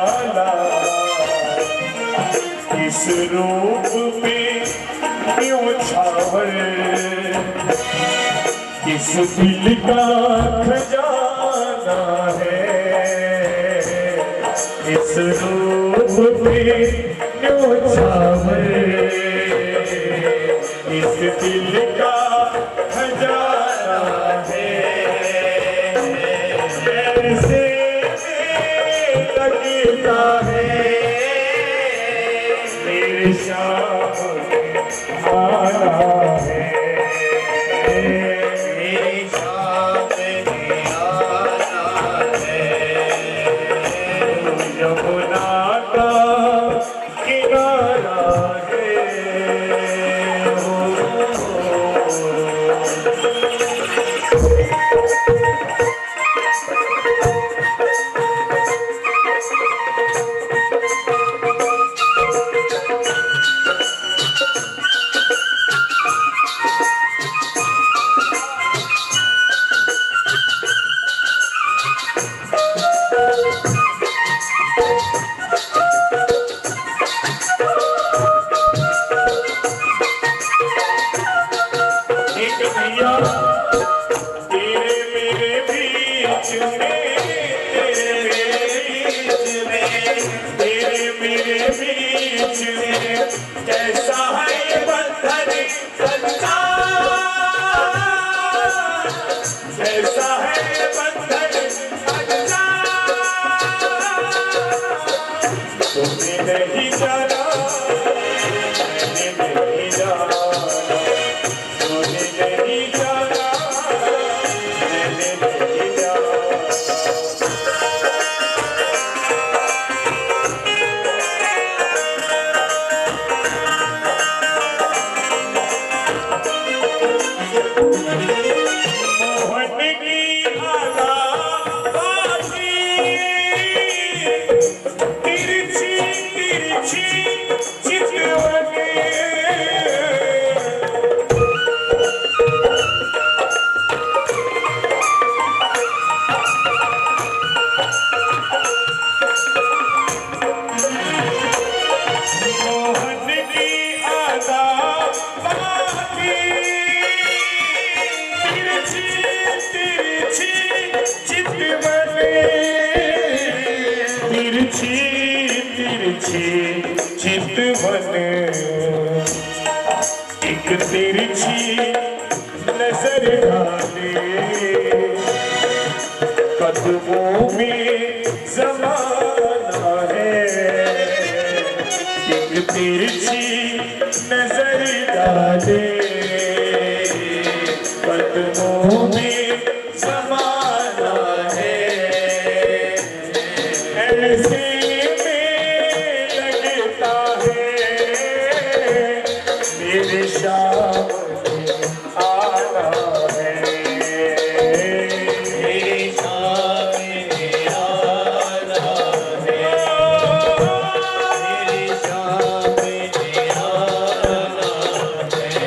उजाला इस रूप पे क्यों छावर इस दिल का खजाना है इस रूप पे क्यों छावर इस दिल का खजाना है ऐसे लगता है मेरे सामने आना है मेरे सामने आना है यमुना का किनारा कैसा है बंधन सच्चा कैसा है बंधन सच्चा तुमने नहीं जाना मैंने नहीं जाना तुमने नहीं जाना मैंने नहीं जाना चितवन एक तिरछी नजर डाले कदमों में जमाना है एक तिरछी नजर डाले कदमों में जमाना है ऐसे मेरे सामने आना है मेरे सामने आना है मेरे सामने आना है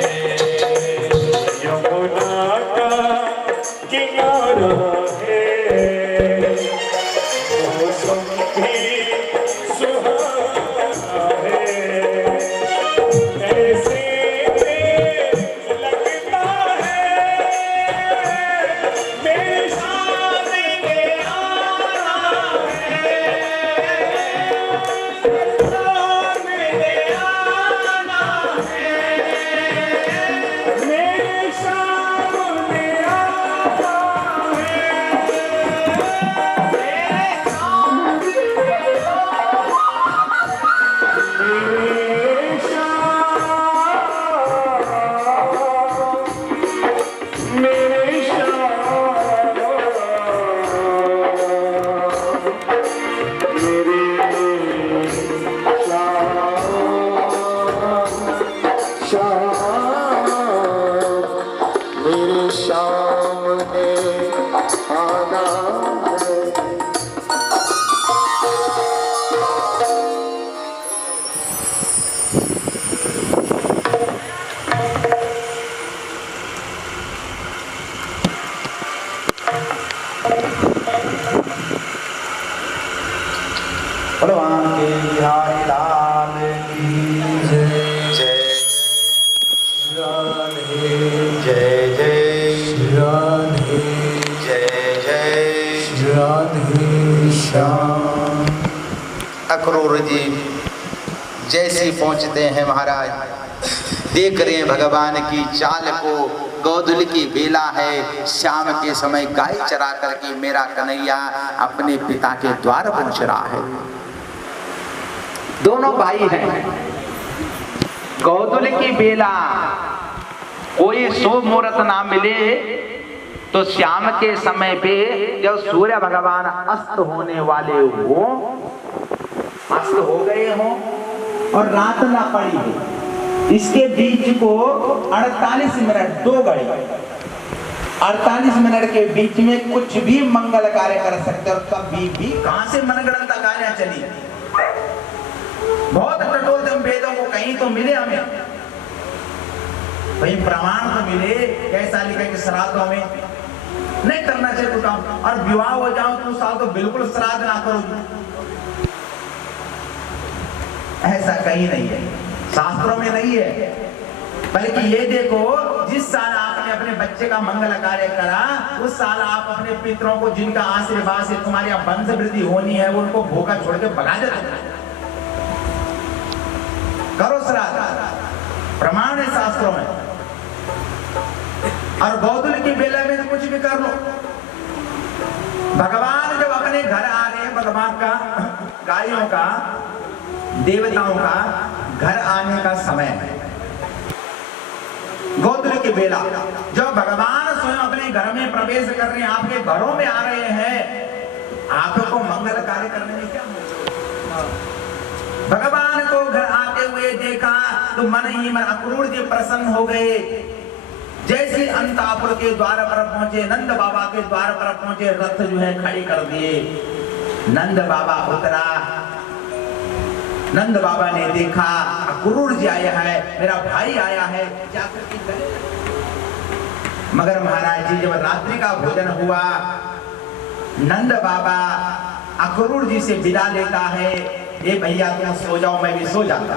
यमुना का किनारा है मौसम भी सुहाना है ऐसे बलवान के बिहारी लाल की जय। राधे जय जय राधे जय जय राधे श्याम। अक्रूर जी जैसे पहुंचते हैं महाराज, देख रहे हैं भगवान की चाल को। गोधूली की बेला है, शाम के समय गाय चरा करके मेरा कन्हैया अपने पिता के द्वार पहुंच रहा है। दोनों भाई हैं। गोधूली की बेला, कोई शुभ मुहूर्त ना मिले तो शाम के समय पे जब सूर्य भगवान अस्त होने वाले हो, अस्त हो गए हो और रात ना पड़ी हो, इसके बीच को 48 मिनट 2 घड़ी 48 मिनट के बीच में कुछ भी मंगल कार्य कर सकते हो। कभी भी कहां से मनगणंत कार्य चली, बहुत कठोर वेदों को कहीं तो मिले हमें, भाई प्रमाण तो मिले, कैसा लिखा कि श्राद्धों में नहीं करना चाहिए कुछ काम, और विवाह हो जाओ तो साल तो बिल्कुल श्राद्ध ना करो, ऐसा कहीं नहीं है, शास्त्रों में नहीं है। बल्कि ये देखो, जिस साल आपने अपने बच्चे का मंगल कार्य करा, उस साल आप अपने पितरों को, जिनका आशीर्वाद से तुम्हारी वंश वृद्धि होनी है, उनको भूखा छोड़ के भगा देते, करो श्राद्ध, प्रमाण है शास्त्रों में। और गोधूली की बेला में तो कुछ भी कर लो। भगवान जब अपने घर आ रहे हैं, भगवान का, गायों का, देवताओं का घर आने का समय है गोधूली की बेला। जब भगवान स्वयं अपने घर में प्रवेश कर रहे हैं, आपके घरों में आ रहे हैं, आपको मंगल कार्य करने में क्या भगवान को घर आते हुए देखा तो मन ही मन अक्रूर जी प्रसन्न हो गए। जैसे अंतापुर के द्वार पर पहुंचे, नंद बाबा के द्वार पर पहुंचे, रथ जो है खड़ी कर दिए। नंद बाबा उतरा, नंद बाबा ने देखा अक्रूर जी आया है, मेरा भाई आया है, जाकर के गले। मगर महाराज जी, जब रात्रि का भोजन हुआ, नंद बाबा अक्रूर जी से विदा लेता है, ये भैया तुम सो जाओ, मैं भी सो जाता।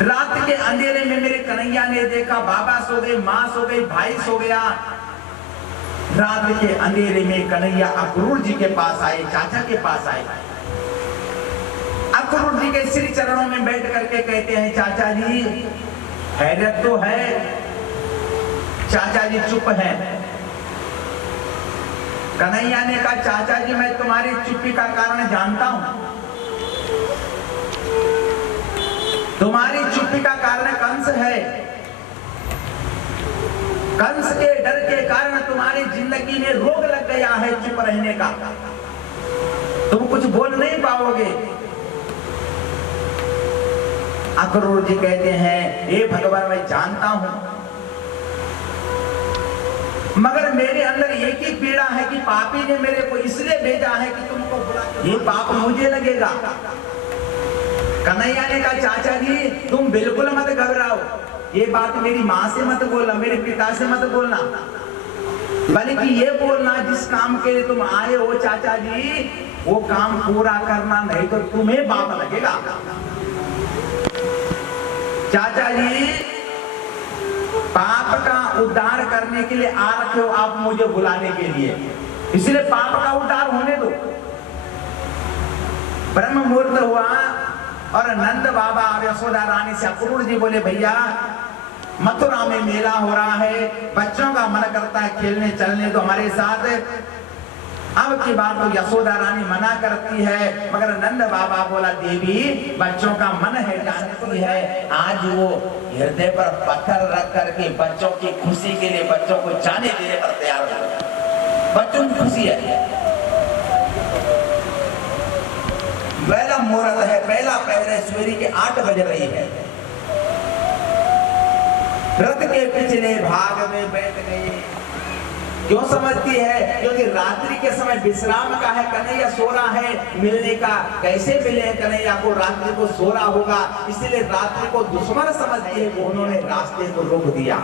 रात के अंधेरे में मेरे कन्हैया ने देखा, बाबा सो गए, माँ सो गई, भाई सो गया। रात के अंधेरे में कन्हैया अक्रूर जी के पास आए, चाचा के पास आए। अक्रूर जी के श्री चरणों में बैठ करके कहते हैं, चाचा जी हैरत तो है। चाचा जी चुप हैं। कन्हैया ने कहा, चाचा जी मैं तुम्हारी चुप्पी का कारण जानता हूं। तुम्हारी चुप्पी का कारण कंस है। कंस के डर के कारण तुम्हारी जिंदगी में रोग लग गया है चुप रहने का, तुम कुछ बोल नहीं पाओगे। अक्रूर जी कहते हैं, हे भगवान मैं जानता हूं, मगर मेरे अंदर एक ही पीड़ा है कि पापी ने मेरे को इसलिए भेजा है कि तुमको बुला, ये पाप मुझे लगेगा। कन्हैया ने कहा, चाचा जी तुम बिल्कुल मत घबराओ, ये बात मेरी माँ से मत बोलना, मेरे पिता से मत बोलना, बल्कि ये बोलना जिस काम के लिए तुम आए हो चाचा जी, वो काम पूरा करना, नहीं तो तुम्हें पाप लगेगा। चाचा जी पाप का उद्धार करने के लिए आ रखे हो आप मुझे बुलाने के लिए, इसलिए पाप का उद्धार होने दो। ब्रह्म मुहूर्त हुआ और नंद बाबा और यशोदा रानी से अक्रूर जी बोले, भैया मथुरा में मेला हो रहा है, बच्चों का मन करता है खेलने चलने तो हमारे साथ। अब की बात तो यशोदा रानी मना करती है, मगर नंद बाबा बोला, देवी बच्चों का मन है जानती है, आज वो हृदय पर पत्थर रख करके बच्चों की खुशी के लिए बच्चों को जाने देने पर तैयार हो गए। बच्चों की खुशी है, पहला मुहूर्त है, पहला पहरे सवेरे के 8 बज रही है। रथ के पिछले भाग में बैठ गए। क्यों समझती है? क्योंकि रात्रि के समय विश्राम का है, कन्हैया सो रहा है, मिलने का कैसे मिले कन्हैया को, रात्रि को सो रहा होगा, इसलिए रात्रि को दुश्मन समझती है, वो उन्होंने रास्ते को रोक दिया।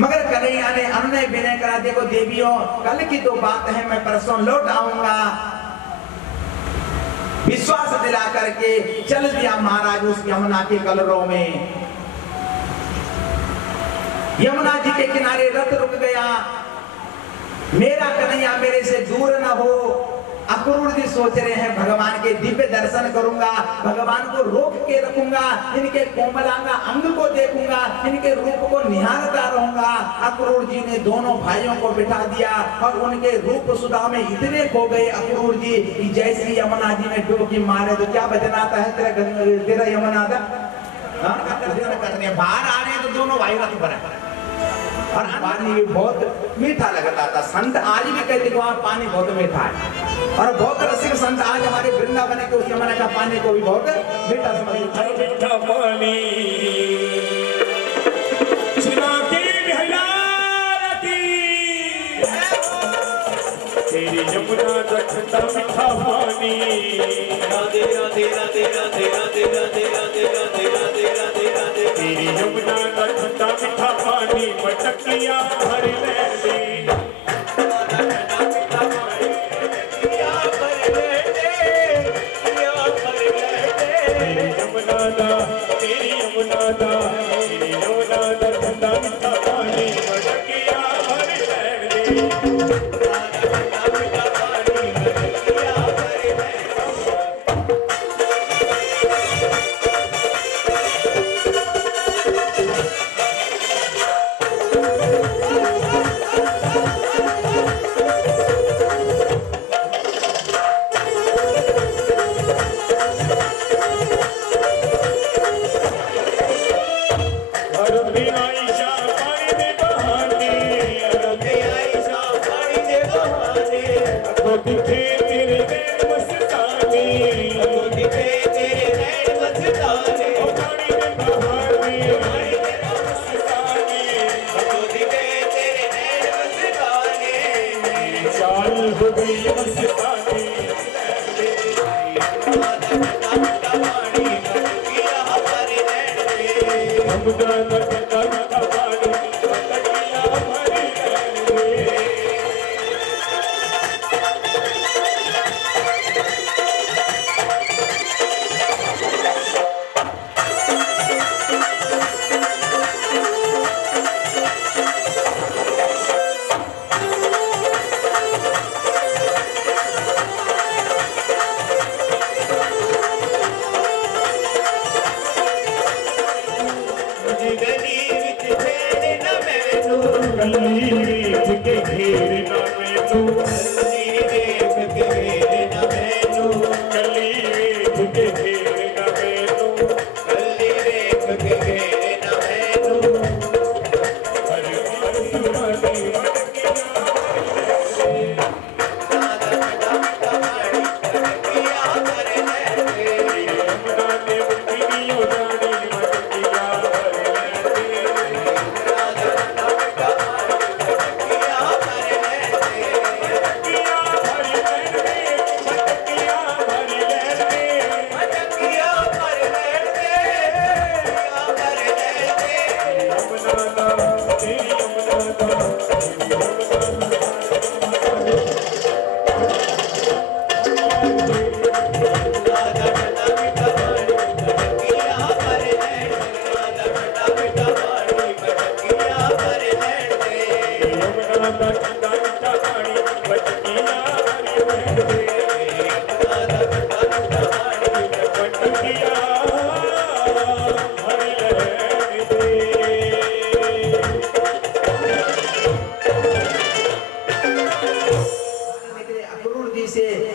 मगर कन्हैया ने अनुनय विनय करा, देखो देवियों कल की तो बात है, मैं परसों लौट आऊंगा। विश्वास दिला करके चल दिया महाराज उस यमुना के कलरव में। यमुना जी के किनारे रथ रुक गया। मेरा कन्हैया मेरे से दूर न हो। अक्रूर जी सोच रहे हैं भगवान के दिव्य दर्शन करूंगा, भगवान को रोक के रखूंगा, इनके कोमलांगा अंग को देखूंगा, इनके रूप को निहारता रहूंगा। अक्रूर जी ने दोनों भाइयों को बिठा दिया और उनके रूप सुधा में इतने खो गए अक्रूर जी कि जैसी यमुना जी में डुबकी मारे तो क्या बचना आता है तेरा यमुना का करने बाहर आ रहे हैं तो दोनों भाई रथ पर है। और पानी भी बहुत मीठा लगता था। संत आज भी कहते हैं वहाँ पानी बहुत मीठा है और बहुत रसिक संत आज हमारे वृंदावन के उस यमुना का पानी को भी बहुत मीठा समझते हैं। मीठा पानी तेरी यमुना का ठंडा मीठा पानी, राधे राधे राधे राधे राधे राधे राधे राधे राधे राधे राधे। तेरी यमुना का ठंडा मीठा पानी मटकिया भर ले दे, तेरी यमुना दा ठंडा मीठा पानी मटकिया भर ले दे।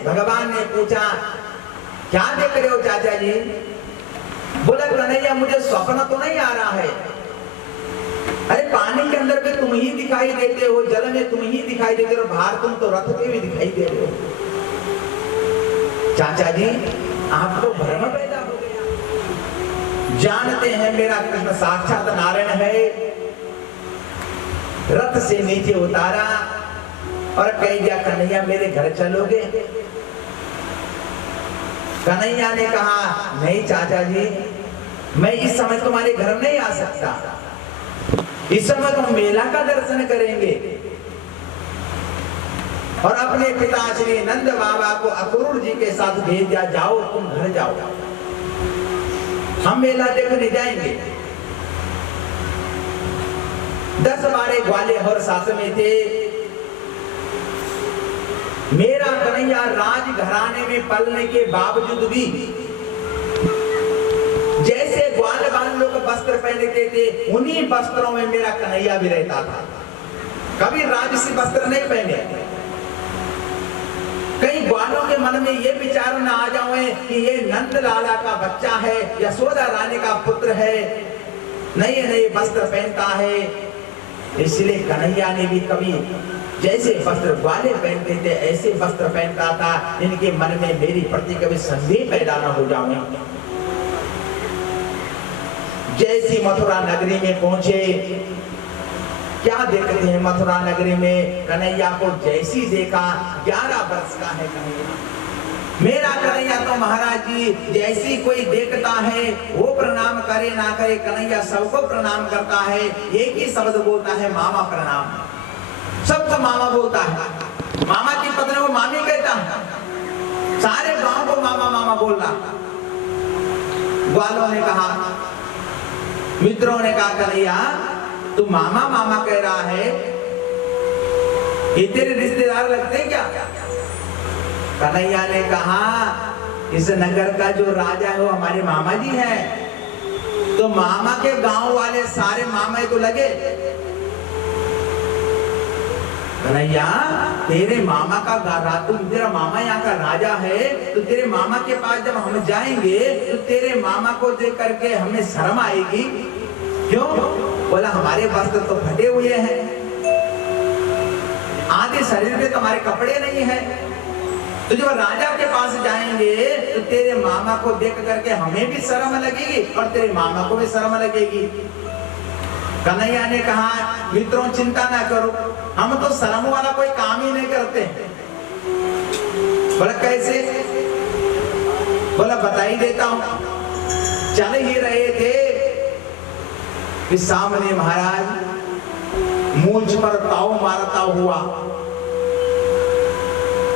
भगवान ने पूछा क्या देख रहे हो चाचा जी? बोला कन्हैया मुझे स्वप्न तो नहीं आ रहा है। अरे पानी के अंदर में तुम ही दिखाई देते हो, जल में तुम ही दिखाई देते हो, बाहर तुम तो रथ में भी दिखाई दे रहे हो। चाचा जी आपको भ्रम पैदा हो गया। जानते हैं मेरा कृष्ण साक्षात नारायण है। रथ से नीचे उतारा और कह दिया कन्हैया मेरे घर चलोगे? कन्हैया ने कहा नहीं चाचा जी मैं इस समय तुम्हारे घर नहीं आ सकता। इस समय तुम मेला का दर्शन करेंगे। और अपने पिता श्री नंद बाबा को अक्रूर जी के साथ भेज दिया, जाओ तुम घर जाओ, हम मेला देखने जाएंगे। 10-12 ग्वाले और साथ में थे। मेरा कन्हैया राज घराने में पलने के बावजूद भी जैसे ग्वाल बाल लोग वस्त्र पहनते थे, उन्हीं वस्त्रों में मेरा कन्हैया भी रहता था। कभी राजसी वस्त्र नहीं पहने। कई ग्वालों के मन में ये विचार न आ जाए कि ये नंद लाला का बच्चा है, यशोदा रानी का पुत्र है, नए नए वस्त्र पहनता है। इसलिए कन्हैया ने भी कभी जैसे वस्त्र ग्वाले पहनते थे ऐसे वस्त्र पहनता था। इनके मन में मेरी प्रति कभी संदेह पैदा न हो जाए। जैसी मथुरा नगरी में पहुंचे, क्या देखते हैं मथुरा नगरी में कन्हैया को जैसी देखा, 11 वर्ष का है कन्हैया। मेरा कन्हैया तो महाराज जी जैसी कोई देखता है वो प्रणाम करे ना करे, कन्हैया सबको प्रणाम करता है। एक ही शब्द बोलता है, मामा प्रणाम। सबको मामा बोलता है। मामा की पत्नी को मामी कहता है। सारे गांव को मामा मामा बोल रहा। ग्वालों ने कहा, मित्रों ने कहा, कन्हैया तू मामा मामा कह रहा है, ये तेरे रिश्तेदार लगते हैं क्या? कन्हैया ने कहा, इस नगर का जो राजा है वो हमारे मामा जी हैं। तो मामा के गांव वाले सारे मामा तो लगे। कन्हैया तेरे मामा का तुम तेरा मामा यहाँ का राजा है, तो तेरे मामा के पास जब हम जाएंगे तो तेरे मामा को देख करके हमें शर्म आएगी। क्यों? बोला हमारे वस्त्र तो फटे हुए हैं, आधे शरीर में तुम्हारे कपड़े नहीं हैं। तो जब राजा के पास जाएंगे तो तेरे मामा को देख करके हमें भी शर्म लगेगी और तेरे मामा को भी शर्म लगेगी। कन्हैया ने कहा, मित्रों चिंता ना करो, हम तो शर्म वाला कोई काम ही नहीं करते। बोला कैसे? बोला बता ही देता हूं। चल ही रहे थे कि सामने महाराज मूंछ पर ताव मारता हुआ,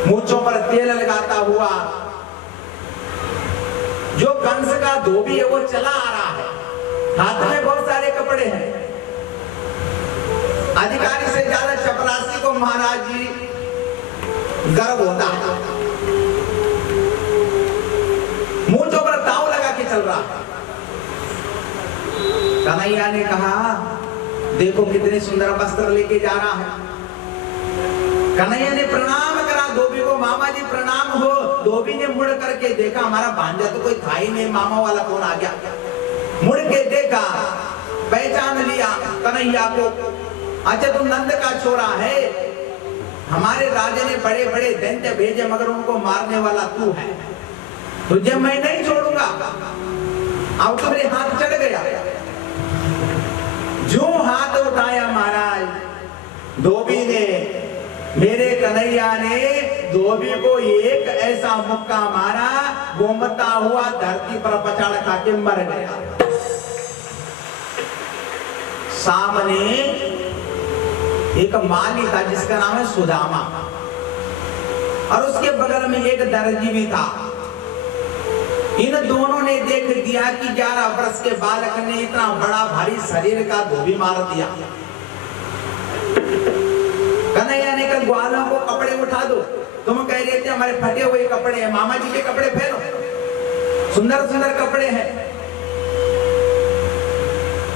मूंछों पर तेल लगाता हुआ जो कंस का धोबी है वो चला आ रहा है। हाथ में बहुत सारे कपड़े हैं। अधिकारी से ज्यादा चपरासी को महाराज जी गर्व होता है। मूंछों पर ताव लगा के चल रहा है। कन्हैया ने कहा, देखो कितने सुंदर वस्त्र लेके जा रहा है। कन्हैया ने प्रणाम करा धोबी को, मामा जी प्रणाम हो। धोबी ने मुड़ करके देखा, हमारा भांजा तो कोई था ही नहीं, मामा वाला कौन आ गया। मुड़ के देखा, पहचान लिया कन्हैया को। अच्छा तुम नंद का छोरा है, हमारे राजा ने बड़े बड़े दैत्य भेजे मगर उनको मारने वाला तू है, तुझे मैं नहीं छोड़ूंगा। अब तो मेरे हाथ चढ़ गया। जो हाथ उठाया महाराज धोबी ने, मेरे कन्हैया ने धोबी को एक ऐसा मुक्का मारा, घूमता हुआ धरती पर पछाड़ खा के मर गया। सामने एक माली था जिसका नाम है सुदामा, और उसके बगल में एक दर्जी भी था। इन दोनों ने देख दिया कि 11 वर्ष के बालक ने इतना बड़ा भारी शरीर का धोबी मार दिया। कन्हैया ने कहा, ग्वालों को कपड़े उठा दो, तुम कह रहे थे हमारे फटे हुए कपड़े हैं, मामा जी के कपड़े पहनो, सुंदर सुंदर कपड़े हैं।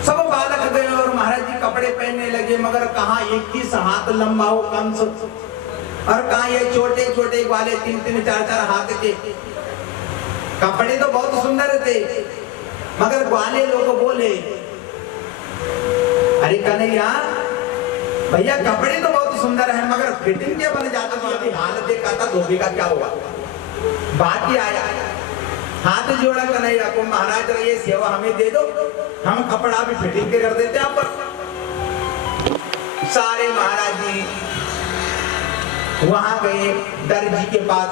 सब बालक गए और महाराज जी कपड़े पहनने लगे, मगर कहाँ 21 हाथ लंबा हो कंस, और कहाँ ये छोटे छोटे ग्वाले 3-3, 4-4 हाथ के। कपड़े तो बहुत सुंदर थे, मगर ग्वाले लोग बोले, अरे कन्हैया भैया कपड़े तो बहुत सुंदर है मगर फिटिंग के बन जाता तो अभी हाल देखा था धोबी का क्या हुआ। बात ही आया, हाथ जोड़ा कन्हैया को, महाराज ये सेवा हमें दे दो, हम कपड़ा भी फिटिंग के कर देते आप पर। सारे महाराज जी वहां गए दर्जी के पास,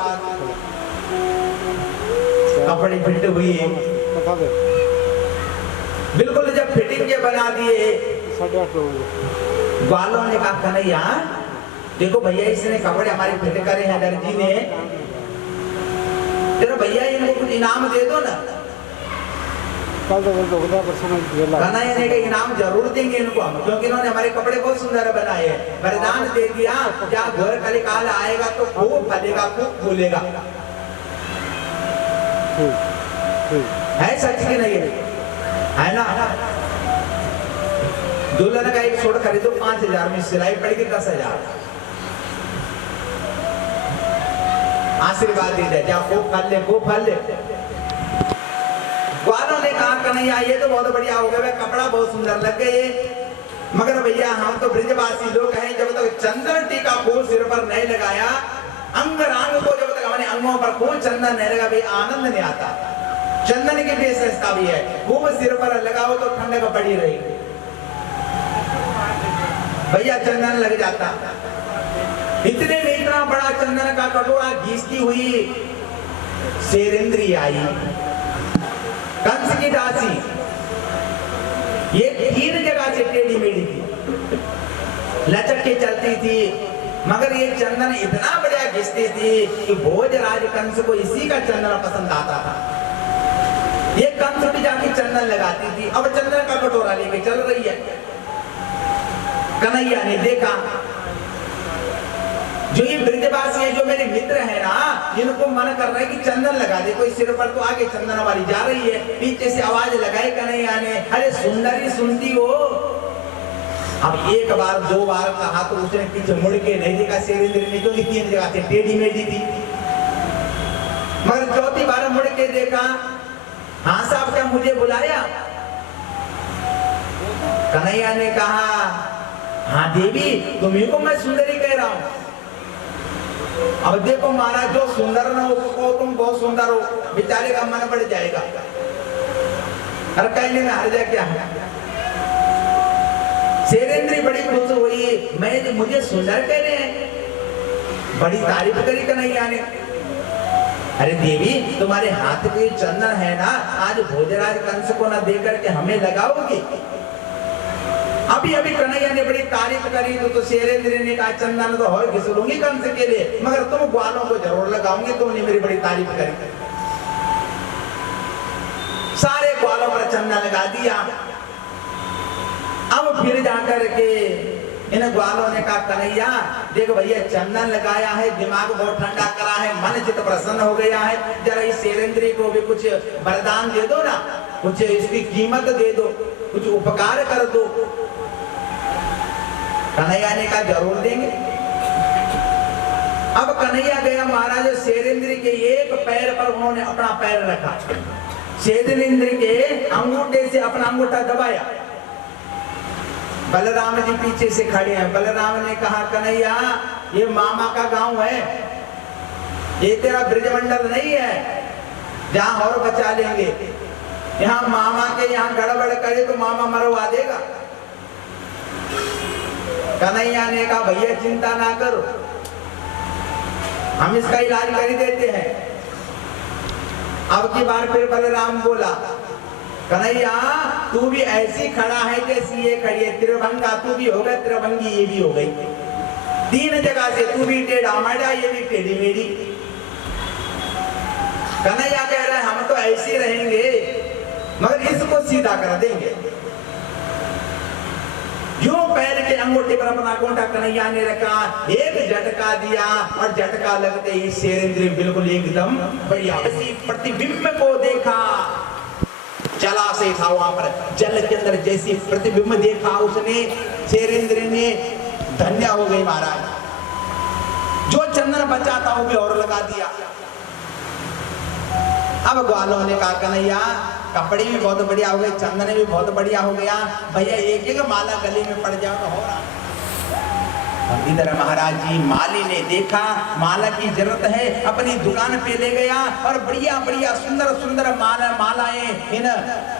कपड़े फिट हुए बिल्कुल, जब फिटिंग के बना दिए 8:30 बजे। ग्वालों ने कहा कन्हैया देखो भैया इसने कपड़े हमारे फिट करे हैं दर्जी ने, तेरा भैया इनको कुछ इनाम दे दो ना। कल तो 10% कन्हैया ने कहा इनाम जरूर देंगे इनको हम, क्योंकि इन्होंने हमारे कपड़े बहुत सुंदर बनाए हैं। वरदान दे दिया क्या घोर कलिकाल आएगा तो खूब फलेगा खूब फूलेगा। है सच की नहीं है ना। दुल्हन का एक सूट खरीदो 5,000 में, सिलाई पड़ेगी 10,000। आशीर्वाद दी जाए जा खूब फल ले खूब फल ले। ग्वालों ने कहा कन्हैया ये तो बहुत बढ़िया हो गया, कपड़ा बहुत सुंदर लग गए, मगर भैया हम तो ब्रिजवासी लोग हैं, जब तक चंदन टीका फूल सिर पर नहीं लगाया, अंग रांग को जब तक हमारे अंगों पर फूल चंदन नहीं लगा भाई आनंद नहीं आता। चंदन की विशेषता भी है, खूब सिर पर लगाओ तो ठंडक पड़ी रहेगी। भैया चंदन लग जाता, इतने में इतना बड़ा चंदन का कटोरा घीसती हुई शेरेंद्री आई, कंस की दासी। ये 3 जगह से टेढ़ी मेढ़ी थी, लचक के चलती थी, मगर ये चंदन इतना बढ़िया घिसती थी कि भोजराज कंस को इसी का चंदन पसंद आता था। ये कंस भी जाके चंदन लगाती थी। अब चंदन का कटोरा लेके चल रही है। कन्हैया ने देखा जो ये ब्रिजवासी है, जो मेरे मित्र है ना, इनको मन कर रहा है कि चंदन लगा दे कोई सिर पर, तो आगे चंदन वाली जा रही है, पीछे से आवाज लगाई कन्हैया ने, अरे सुंदरी सुनती हो। अब एक बार 2 बार कहा तो उसने पीछे मुड़ के नहीं देखा शेरेंद्र ने, क्योंकि 3 जगह से टेढ़ी मेढ़ी थी। मगर 4थी बार मुड़ के देखा, हाँ साहब क्या मुझे बुलाया? कन्हैया ने कहा हाँ देवी तुम्ही को मैं सुंदरी कह रहा हूं। अब देखो महाराज जो सुंदर ना हो उसको तुम बहुत सुंदर हो, बेचारे का मन बढ़ जाएगा। अरे कहने में हर्जा क्या है? शेरेंद्री बड़ी खुश हुई, मैं मुझे सुंदर कह रहे हैं, बड़ी तारीफ करी कन्हैया ने। अरे देवी तुम्हारे हाथ पे चंदन है ना, आज भोजराज कंस को ना देकर के हमें लगाओगे? अभी अभी कन्हैया ने बड़ी तारीफ करी तो शेरेंद्र ने कहा चंदन तो और घिस लूंगी कंस के लिए, मगर तुम ग्वालों को जरूर लगाऊंगी, तुमने मेरी बड़ी तारीफ करी। सारे ग्वालों पर चंदन लगा दिया। अब फिर जाकर के इन ग्वालों ने कहा कन्हैया देखो भैया चंदन लगाया है, दिमाग बहुत ठंडा करा है, मन चित प्रसन्न हो गया है, जरा इस शेरेंद्री को भी कुछ वरदान दे दो ना, कुछ इसकी कीमत दे दो, कुछ उपकार कर दो। कन्हैया ने कहा जरूर देंगे। अब कन्हैया गया महाराज शेरेंद्री के एक पैर पर उन्होंने अपना पैर रखा, शेरेंद्री के अंगूठे से अपना अंगूठा दबाया। बलराम जी पीछे से खड़े हैं। बलराम ने कहा कन्हैया ये मामा का गांव है, ये तेरा ब्रजमंडल नहीं है जहां और बचा लेंगे। यहाँ मामा के यहाँ गड़बड़ करे तो मामा मरवा देगा। कन्हैया ने कहा भैया चिंता ना करो, हम इसका इलाज कर ही देते हैं। अब की बार फिर बलराम बोला कन्हैया तू भी ऐसी खड़ा है जैसी ये खड़ी है, त्रिभंगा तू भी हो गया, त्रिभंगी ये भी हो गई, 3 जगह से तू भी टेढ़ा मेढ़ा ये भी टेढ़ी मेढ़ी। कन्हैया कह रहा है हम तो ऐसे रहेंगे मगर इसको सीधा कर देंगे। जो पैर के अंगूठे पर अपना अंगूठा कन्हैया ने रखा, एक झटका दिया और झटका लगते ही शेरेंद्र बिल्कुल एकदम बढ़िया प्रतिबिंब को देखा। जला से था वहां पर, जल के अंदर जैसी प्रतिबिंब देखा उसने, शेरेंद्र ने धन्य हो गई महाराज। जो चंदन बचा था वो भी और लगा दिया। अब ग्वालों ने कहा कन्हैया कपड़े भी बहुत बढ़िया हो गए, चंदन भी बहुत बढ़िया हो गया, भैया एक एक माला गले में पड़ जाओ तो हो रहा। इधर महाराज जी माली ने देखा माला की जरूरत है, अपनी दुकान पे ले गया और बढ़िया बढ़िया सुंदर सुंदर मालाएं इन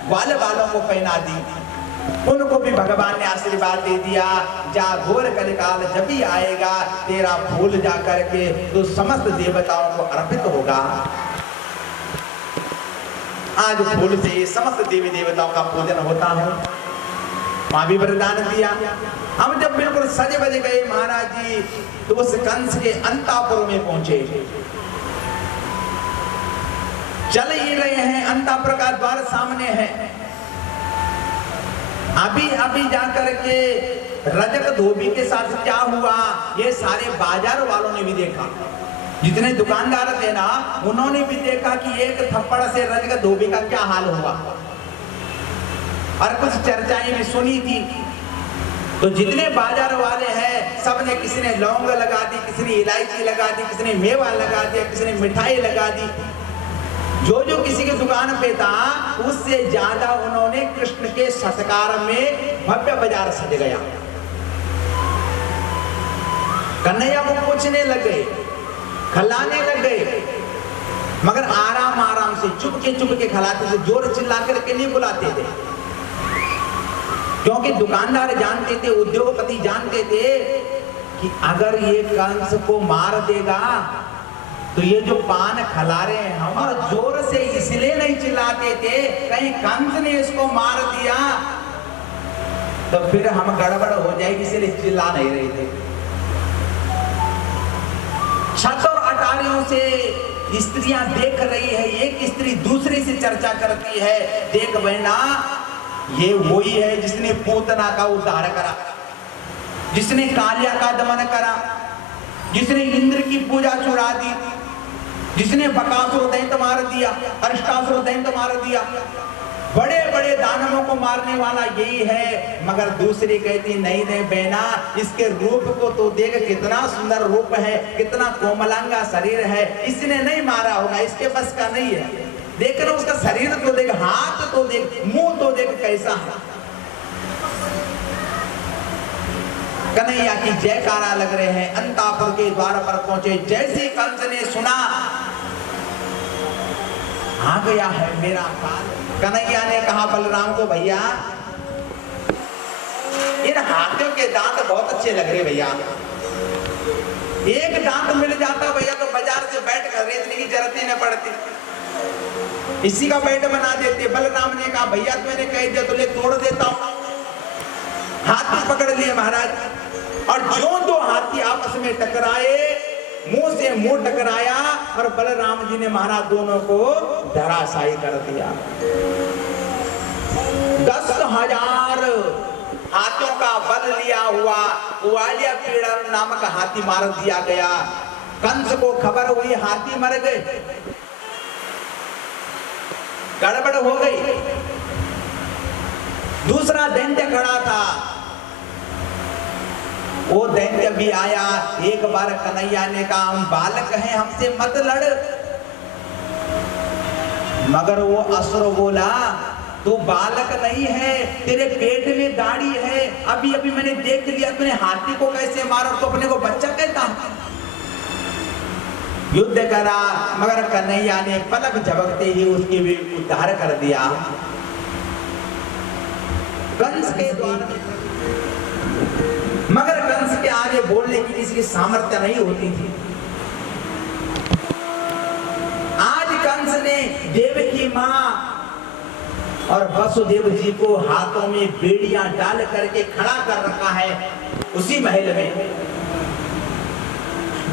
ग्वाल वालों को पहना दी। उनको भी भगवान ने आशीर्वाद दे दिया, जा घोर कलिकाल जब भी आएगा तेरा फूल जा करके तो समस्त देवताओं को अर्पित होगा। आज फूल से समस्त देवी देवताओं का पूजन होता है। वहां भी वरदान दिया। हम जब बिल्कुल सज बज गए महाराज जी तो उस कंस के अंतापुर में पहुंचे। चल ही रहे हैं, अंतापुर का द्वार सामने है। अभी अभी जाकर के रजक धोबी के साथ क्या हुआ ये सारे बाजार वालों ने भी देखा। जितने दुकानदार थे ना उन्होंने भी देखा कि एक थप्पड़ से रजक धोबी का क्या हाल हुआ। और कुछ चर्चाएं भी सुनी थी। तो जितने बाजार वाले हैं सबने, किसी ने लौंग लगा दी, किसी ने इलायची लगा दी, किसी ने मेवा लगा दिया, किसी ने मिठाई लगा दी। जो जो किसी की दुकान पे था उससे ज्यादा उन्होंने कृष्ण के सत्कार में भव्य बाजार सज गया। कन्हैया को पूछने लगे, खिलाने लगे, मगर आराम आराम से चुप के खिलाते थे, जोर चिल्ला करके नहीं बुलाते थे। क्योंकि दुकानदार जानते थे, उद्योगपति जानते थे कि अगर ये कंस को मार देगा तो ये जो पान खिला रहे हैं हम, और जोर से इसलिए नहीं चिल्लाते थे कहीं कंस ने इसको मार दिया तो फिर हम गड़बड़ हो जाएगी, इसलिए चिल्ला नहीं रहे थे। छत और अटारियों से स्त्रियां देख रही है, एक स्त्री दूसरे से चर्चा करती है, देख बहना ये वही है जिसने पूतना का उद्धार करा, जिसने कालिया का दमन करा, जिसने इंद्र की पूजा चुरा दी, जिसने बकासुर दैत्य मार दिया, अरिष्टासुर दैत्य मार दिया, बड़े बड़े दानवों को मारने वाला यही है। मगर दूसरी कहती नहीं नहीं बहना, इसके रूप को तो देख, कितना सुंदर रूप है, कितना कोमलांगा शरीर है, इसने नहीं मारा होगा, इसके बस का नहीं है। देख रहे उसका शरीर तो देख, हाथ तो देख, मुंह तो देख कैसा है। कन्हैया की जयकारा लग रहे हैं। अंतापुर के द्वार पर पहुंचे, जैसे कंस ने सुना आ गया है मेरा काल। कन्हैया ने कहा बलराम को, भैया इन हाथियों के दांत बहुत अच्छे लग रहे भैया, एक दांत मिल जाता भैया तो बाजार से बैठ खरीदने की जरूरत ही न पड़ती, इसी का बैठ बना देते। बलराम ने कहा भैया मैंने कह दिया तो ले तोड़ देता हूं। हाथी पकड़ लिए महाराज, और जो दो हाथी आपस में टकराए, मुंह से मुंह टकराया, और बलराम जी ने महाराज दोनों को धराशायी कर दिया। 10,000 हाथियों का बल लिया हुआ कुवालिया पीड़ा नामक हाथी मार दिया गया। कंस को खबर हुई हाथी मर गए, गड़बड़ हो गई। दूसरा दैत्य खड़ा था, वो दैत्य भी आया। एक बार कन्हैया ने कहा हम बालक हैं, हमसे मत लड़, मगर वो असुर बोला तू बालक नहीं है, तेरे पेट में दाढ़ी है, अभी अभी मैंने देख लिया तूने हाथी को कैसे मारा, तो अपने को बच्चा कहता है। युद्ध करा, मगर कन्हैया ने पलक झपकते ही उसकी भी उद्धार कर दिया। कंस के द्वार में, मगर कंस के आगे बोलने की किसी की सामर्थ्य नहीं होती थी। आज कंस ने देवकी मां और वसुदेव जी को हाथों में बेड़ियां डाल करके खड़ा कर रखा है उसी महल में।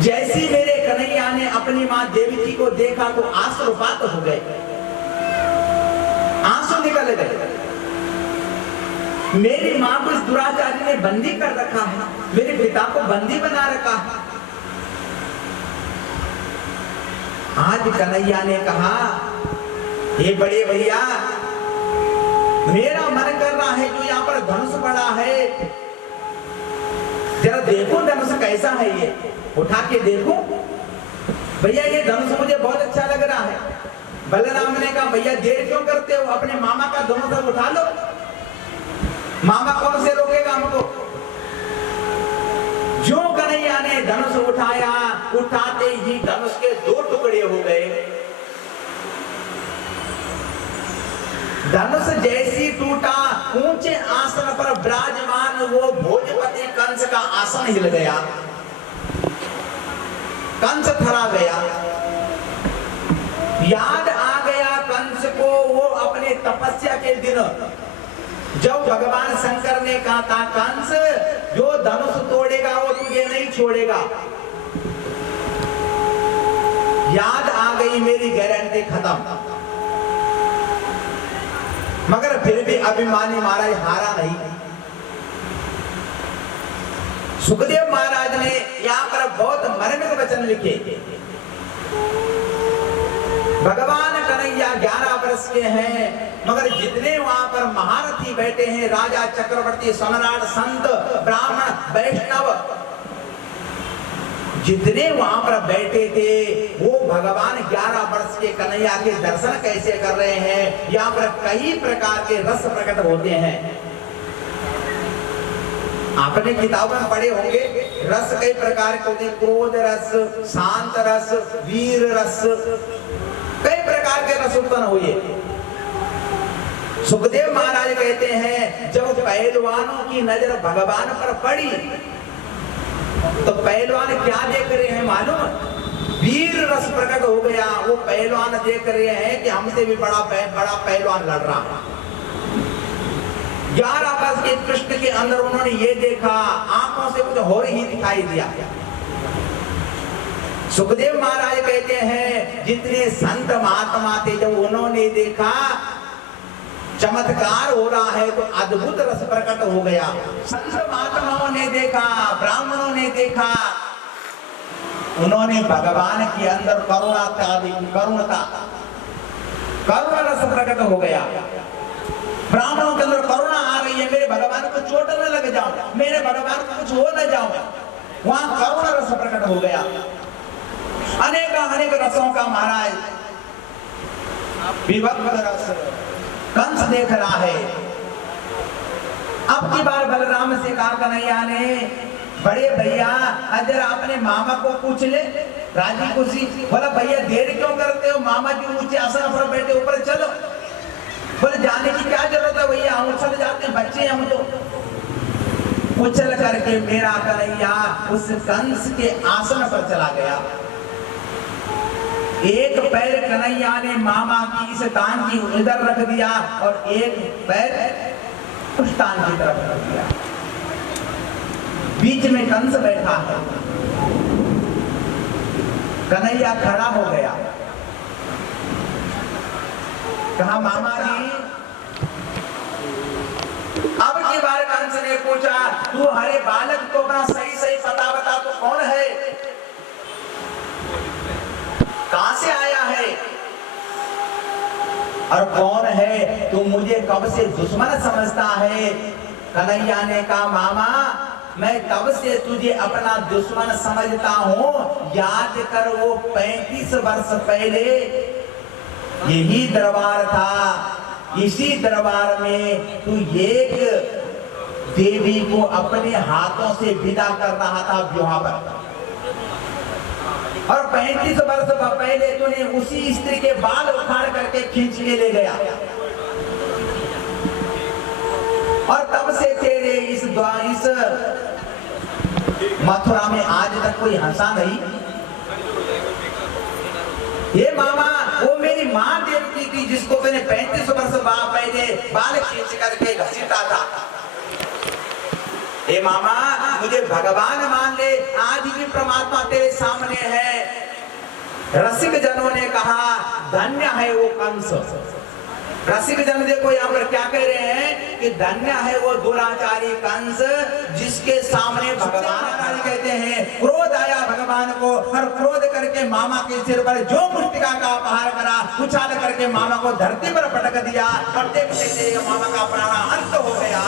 जैसी मेरे कन्हैया ने अपनी मां देवकी को देखा तो आंसुपात हो गए, आंसू निकल गए। मेरी मां को इस दुराचारी ने बंदी कर रखा है, मेरे पिता को बंदी बना रखा है। आज कन्हैया ने कहा ये बड़े भैया मेरा मन कर रहा है जो यहाँ पर धनुष पड़ा है, जरा देखो धनुष कैसा है, ये उठा के देखो भैया, ये धनुष मुझे बहुत अच्छा लग रहा है। बलराम ने कहा भैया देर क्यों करते हो, अपने मामा का धनुष उठा लो, मामा कौन से रोकेगा हमको। जो कन्हैया ने धनुष उठाया, उठाते ही धनुष के 2 टुकड़े हो गए। धनुष जैसी टूटा, ऊंचे आसन पर विराजमान वो भोजपति कंस का आसन हिल गया, कंस थरा गया। याद आ गया कंस को वो अपने तपस्या के दिन जब भगवान शंकर ने कहा था कंस जो धनुष तोड़ेगा वो तुझे नहीं छोड़ेगा, याद आ गई मेरी गारंटी खत्म। मगर फिर भी अभिमानी महाराज हारा नहीं। सुखदेव महाराज ने यहाँ पर बहुत मर्मिक वचन लिखे। भगवान कन्हैया 11 वर्ष के हैं, मगर जितने वहां पर महारथी बैठे हैं, राजा, चक्रवर्ती, सम्राट, संत, ब्राह्मण, वैष्णव, जितने वहां पर बैठे थे वो भगवान 11 वर्ष के कन्हैया के दर्शन कैसे कर रहे हैं। यहाँ पर कई प्रकार के रस प्रकट होते हैं। आपने किताबों में पढ़े होंगे रस कई प्रकार के होते हैं, क्रोध रस, शांत रस, वीर रस, कई प्रकार के रस उत्पन्न हुए। सुखदेव महाराज कहते हैं जब पहलवानों की नजर भगवान पर पड़ी तो पहलवान क्या देख रहे हैं मालूम? वीर रस प्रकट हो गया। वो पहलवान देख रहे हैं कि हमसे भी बड़ा पहलवान लड़ रहा है। 11 वर्ष के कृष्ण के अंदर उन्होंने ये देखा, आंखों से कुछ और ही दिखाई दिया। सुखदेव महाराज कहते हैं जितने संत महात्मा थे जब उन्होंने देखा चमत्कार हो रहा है तो अद्भुत रस प्रकट हो गया। संत महात्माओं ने देखा, ब्राह्मणों ने देखा, उन्होंने भगवान के अंदर करुणा रस प्रकट हो गया। ब्राह्मणों के अंदर करुणा आ रही है, मेरे भगवान को चोट न लग जाओ, मेरे भगवान को कुछ हो न जाओ, वहां करुणा रस प्रकट हो गया। अनेक रसों का महाराज विभक्त रस कंस देख रहा है। अब की बार बलराम से कहा कन्हैया ने, बड़े भैया अगर अपने मामा को पूछ ले, राजी खुशी। बोला भैया देर क्यों करते हो, मामा जी ऊंचे आसन पर बैठे, ऊपर चलो। बोले जाने की क्या जरूरत है भैया, हम उछल जाते हैं, बच्चे हम तो। उछल करके मेरा कन्हैया उस कंस के आसन पर चला गया। एक पैर कन्हैया ने मामा की इस टांग की इधर रख दिया और एक पैर उस टांग की तरफ रख दिया। बीच में कंस बैठा है। कन्हैया खड़ा हो गया, कहा मामा जी। अब की बार कंस ने पूछा तू हरे बालक को अपना सही पता बता, तो कौन है, कहां से आया है और कौन है, तू मुझे कब से दुश्मन समझता है? कन्हैया ने कहा मामा मैं तब से तुझे अपना दुश्मन समझता हूं। याद कर वो 35 वर्ष पहले यही दरबार था, इसी दरबार में तू एक देवी को अपने हाथों से विदा कर रहा था विवाह पर, और 35 वर्ष पहले तूने उसी स्त्री के बाल उखाड़ करके खींच के ले गया, और तब से तेरे इस मथुरा में आज तक कोई हंसा नहीं। ये मामा वो मेरी मां देवकी थी जिसको मैंने 35 वर्ष पहले बाल खींच करके घसीटा था। हे मामा मुझे भगवान मान ले, आज भी परमात्मा तेरे सामने है। रसिक जनों ने कहा धन्य है वो कंस। रसिक जन देखो यहाँ पर क्या कह रहे हैं कि धन्य है वो दुराचारी कंस जिसके सामने भगवान कहते हैं क्रोध आया भगवान को, और क्रोध करके मामा के सिर पर जो मुष्टिका का अपहार करा, उछाल करके मामा को धरती पर पटक दिया, और देखते देखते मामा का प्राण अंत हो गया।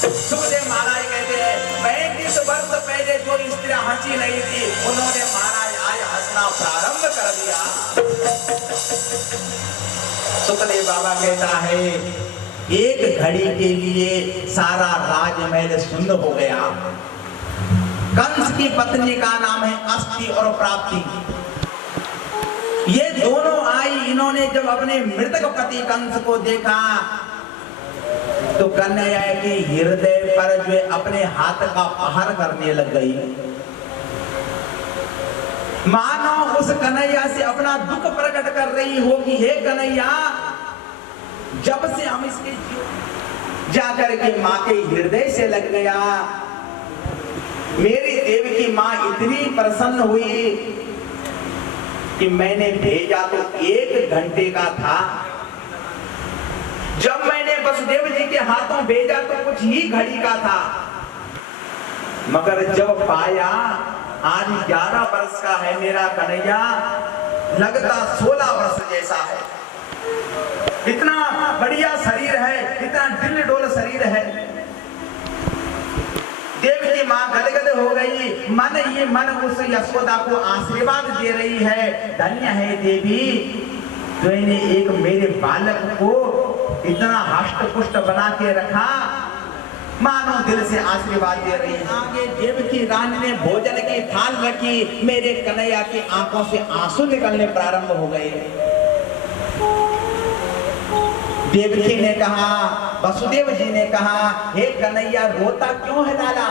सुखदेव महाराज कहते हैं 35 वर्ष पहले जो स्त्रियां हंसी नहीं थी उन्होंने महाराज आज हंसना प्रारंभ कर दिया। सुखदेव बाबा कहता है एक घड़ी के लिए सारा राजमहल सुंदर हो गया। कंस की पत्नी का नाम है अस्थि और प्राप्ति। ये दोनों आई, इन्होंने जब अपने मृतक पति कंस को देखा तो कन्हैया के हृदय पर जो अपने हाथ का प्रहार करने लग गई, मानो उस कन्हैया से अपना दुख प्रकट कर रही होगी। हे कन्हैया जब से हम इसके जाकर के माँ के हृदय से लग गया। मेरी देवकी माँ इतनी प्रसन्न हुई कि मैंने भेजा तो 1 घंटे का था, जब मैंने वसुदेव जी के हाथों भेजा तो कुछ ही घड़ी का था, मगर जब पाया आज 11 वर्ष का है मेरा कन्हैया, लगता 16 वर्ष जैसा है। इतना बढ़िया शरीर है, इतना दिल डोल शरीर है। देवकी माँ गदगद हो गई, मन उस यशोदा को आशीर्वाद दे रही है। धन्य है देवी, तूने एक मेरे बालक को इतना हष्ट पुष्ट बना के रखा, मानो दिल से आशीर्वाद दे रही है। आगे देवकी रानी ने भोजन की थाल रखी, मेरे कन्हैया की आंखों से आंसू निकलने प्रारंभ हो गए। देवकी ने कहा, वसुदेव जी ने कहा, हे कन्हैया रोता क्यों है लाला,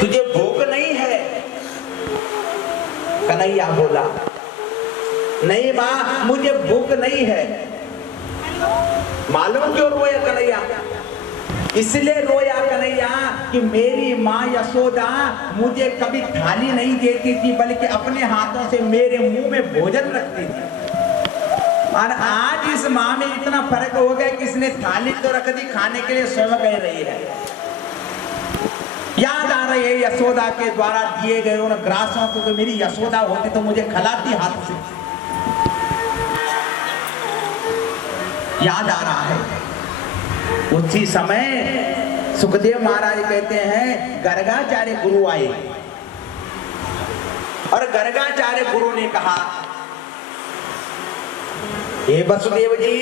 तुझे भूख नहीं है? कन्हैया बोला, नहीं माँ मुझे भूख नहीं है। मालूम क्यों रोया कन्हैया? इसलिए रोया कन्हैया कि मेरी माँ यशोदा मुझे कभी थाली नहीं देती थी, बल्कि अपने हाथों से मेरे मुंह में भोजन रखती थी। और आज इस माँ में इतना फर्क हो गया कि इसने थाली तो रख दी, खाने के लिए स्वयं कह रही है। याद आ रही है यशोदा के द्वारा दिए गए उन ग्रासों को, कि मेरी यशोदा होती तो मुझे खिलाती हाथ से। याद आ रहा है। उसी समय सुखदेव महाराज कहते हैं गर्गाचार्य गुरु आए, और गर्गाचार्य गुरु ने कहा, हे वसुदेव जी,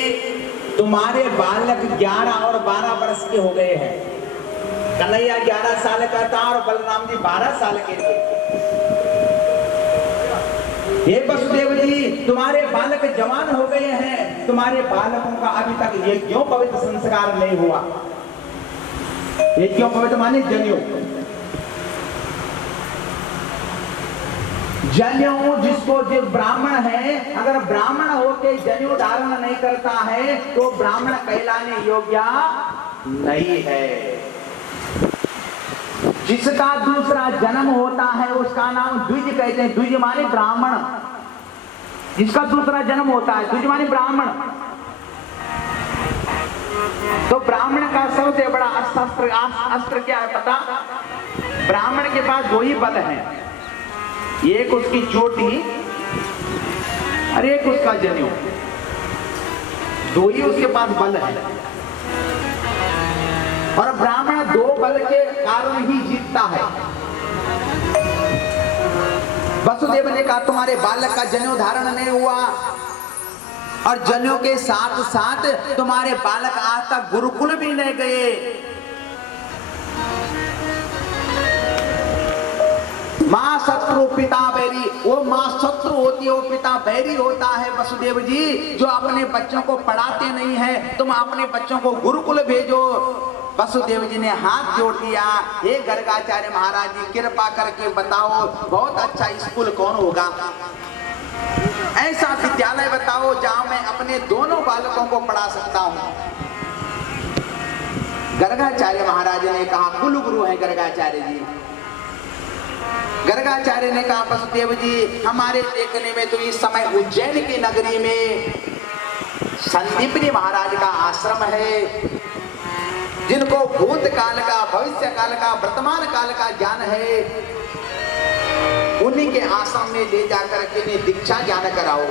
तुम्हारे बालक 11 और 12 वर्ष के हो गए हैं। कन्हैया 11 साल का था और बलराम जी 12 साल के थे। हे वसुदेव जी, तुम्हारे बालक जवान हो गए हैं, तुम्हारे बालकों का अभी तक ये क्यों पवित्र संस्कार नहीं हुआ? ये क्यों पवित्र माने? जनेऊ। जनेऊ जिसको जो ब्राह्मण है, अगर ब्राह्मण होके जनेऊ धारण नहीं करता है तो ब्राह्मण कहलाने योग्य नहीं है। जिसका दूसरा जन्म होता है उसका नाम द्विज कहते हैं। द्विज माने ब्राह्मण। जिसका दूसरा जन्म होता है द्विज माने ब्राह्मण। तो ब्राह्मण का सबसे बड़ा अस्त्र क्या है पता? ब्राह्मण के पास दो ही बल है, एक उसकी चोटी और एक उसका जनेऊ, दो ही उसके पास बल है। और ब्राह्मण 2 बल के कारण ही जीतता है। वसुदेव ने कहा तुम्हारे बालक का जनेऊ धारण नहीं हुआ, और जनेऊ के साथ साथ तुम्हारे बालक आज तक गुरुकुल भी नहीं गए। माँ शत्रु पिता बैरी, वो माँ शत्रु होती है, वो पिता बैरी होता है। वसुदेव जी जो अपने बच्चों को पढ़ाते नहीं है, तुम अपने बच्चों को गुरुकुल भेजो। वसुदेव जी ने हाथ जोड़ दिया, हे गर्गाचार्य महाराज जी कृपा करके बताओ बहुत अच्छा स्कूल कौन होगा, ऐसा विद्यालय बताओ जहां मैं अपने दोनों बालकों को पढ़ा सकता हूं। गर्गाचार्य महाराज ने कहा कुल गुरु है गर्गाचार्य जी। गर्गाचार्य ने कहा वसुदेव जी हमारे देखने में तो इस समय उज्जैन की नगरी में संदीपनी महाराज का आश्रम है, जिनको भूतकाल का, भविष्य काल का, वर्तमान काल का ज्ञान है। उन्हीं के आश्रम में ले जाकर के इन्हें दीक्षा ज्ञान कराओ।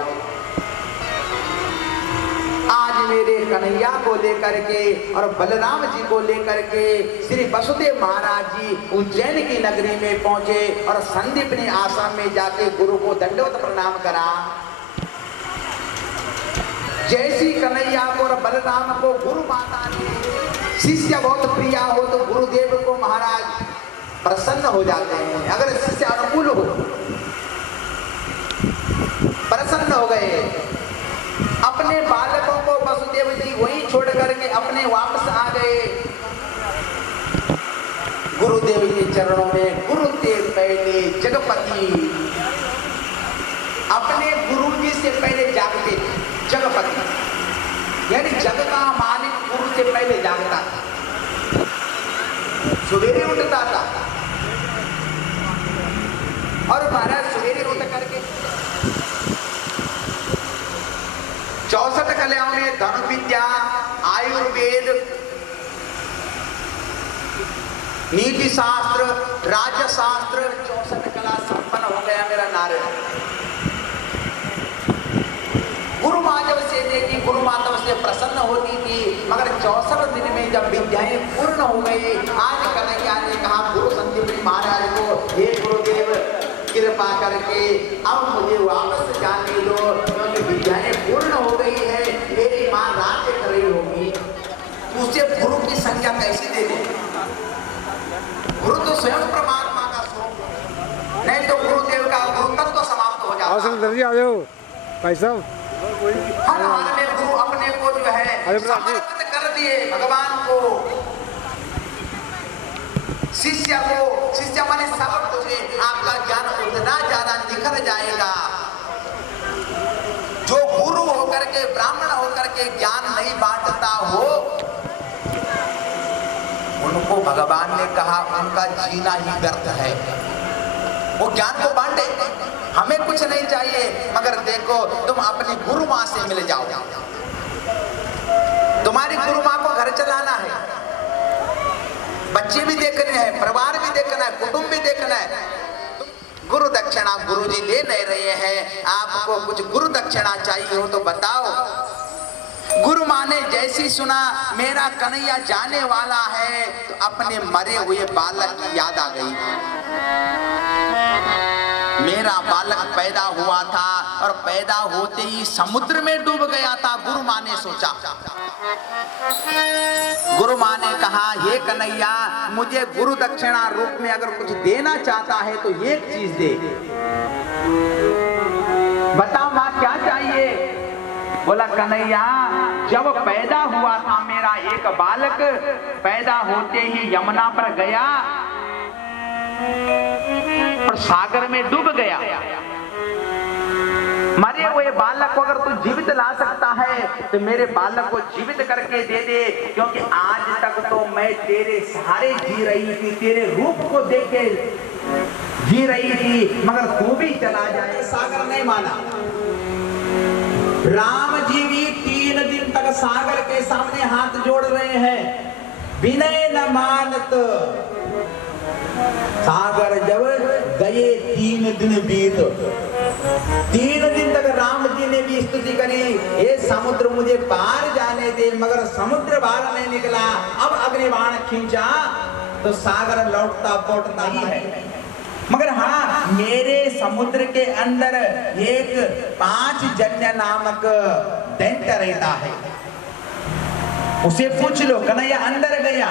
आज मेरे कन्हैया को लेकर के और बलराम जी को लेकर के श्री वसुदेव महाराज जी उज्जैन की नगरी में पहुंचे और संदीपनी आश्रम में जाके गुरु को दंडवत प्रणाम करा। जैसी कन्हैया को और बलराम को गुरु माता ने शिष्य बहुत प्रिय हो तो गुरुदेव को महाराज प्रसन्न हो जाते हैं। अगर शिष्य अनुकूल हो, प्रसन्न हो गए। अपने बालकों को वसुदेव जी वहीं छोड़ करके अपने वापस आ गए। गुरुदेव के चरणों में गुरुदेव पहले जगपति, अपने गुरु जी से पहले जागते जगपति, यानी जग का मालिक गुरु से पहले जागता था, सवेरे उठता था। और महाराज सवेरे उठ करके 64 कलाओं में धनु विद्या, आयुर्वेद, नीति शास्त्र, राज्य शास्त्र, 64 कला संपन्न हो गया मेरा नारायण। गुरु माँ जब से देखी, गुरु माता से प्रसन्न होती थी, मगर 64 दिन में जब विद्याएं पूर्ण हो गई, आज कन्हैया ने कहा गुरु संजीवनी महाराज को, हे गुरुदेव कृपा करके अब मुझे वापस जाने दो, क्योंकि विद्याएं पूर्ण हो गई है, मेरी माँ राज्य कर रही होगी, उसे गुरु की संख्या कैसे दे दे? गुरु तो स्वयं परमात्मा का स्वरूप, नहीं तो गुरुदेव का गुरुत्व तो समाप्त हो जाता है। भाई साहब हर हाल में गुरु अपने को जो है समर्पित कर दिए भगवान को, शिष्य को, शिष्य माने सब कुछ, आपका ज्ञान उतना ज्यादा निखर जाएगा। जो गुरु होकर के, ब्राह्मण होकर के ज्ञान नहीं बांटता हो, उनको भगवान ने कहा उनका जीना ही व्यर्थ है। वो ज्ञान को बांटे, हमें कुछ नहीं चाहिए, मगर देखो तुम अपनी गुरु माँ से मिल जाओ। तुम्हारी गुरु माँ को घर चलाना है, बच्चे भी देखने हैं, परिवार भी देखना है, कुटुंब भी देखना है। गुरु दक्षिणा गुरु जी दे नहीं रहे हैं, आपको कुछ गुरु दक्षिणा चाहिए हो तो बताओ। गुरु माँ ने जैसी सुना मेरा कन्हैया जाने वाला है, तो अपने मरे हुए बालक की याद आ गई। मेरा बालक पैदा हुआ था और पैदा होते ही समुद्र में डूब गया था, गुरु माँ ने सोचा। गुरु माँ ने कहा हे कन्हैया, मुझे गुरु दक्षिणा रूप में अगर कुछ देना चाहता है तो एक चीज दे। बताओ माँ क्या चाहिए? बोला कन्हैया, जब पैदा हुआ था मेरा एक बालक, पैदा होते ही यमुना पर गया और सागर में डूब गया। मरे हुए बालक को अगर तू जीवित ला सकता है तो मेरे बालक को जीवित करके दे दे, क्योंकि आज तक तो मैं तेरे सहारे जी रही थी, तेरे रूप को देख के जी रही थी, मगर तू भी चला जाए। सागर नहीं माना। राम जी भी 3 दिन तक सागर के सामने हाथ जोड़ रहे हैं, विनय न मानत। सागर जब गए 3 दिन बीत, 3 दिन तक राम जी ने भी स्तुति करी, ये समुद्र मुझे पार जाने दे, मगर समुद्र बाहर नहीं निकला। अब अग्निबाण खींचा तो सागर लौटता पौटता ही है, मगर हाँ मेरे समुद्र के अंदर एक 5 जन्य नामक दैत्य रहता है, उसे पूछ लो। कन्हैया अंदर गया,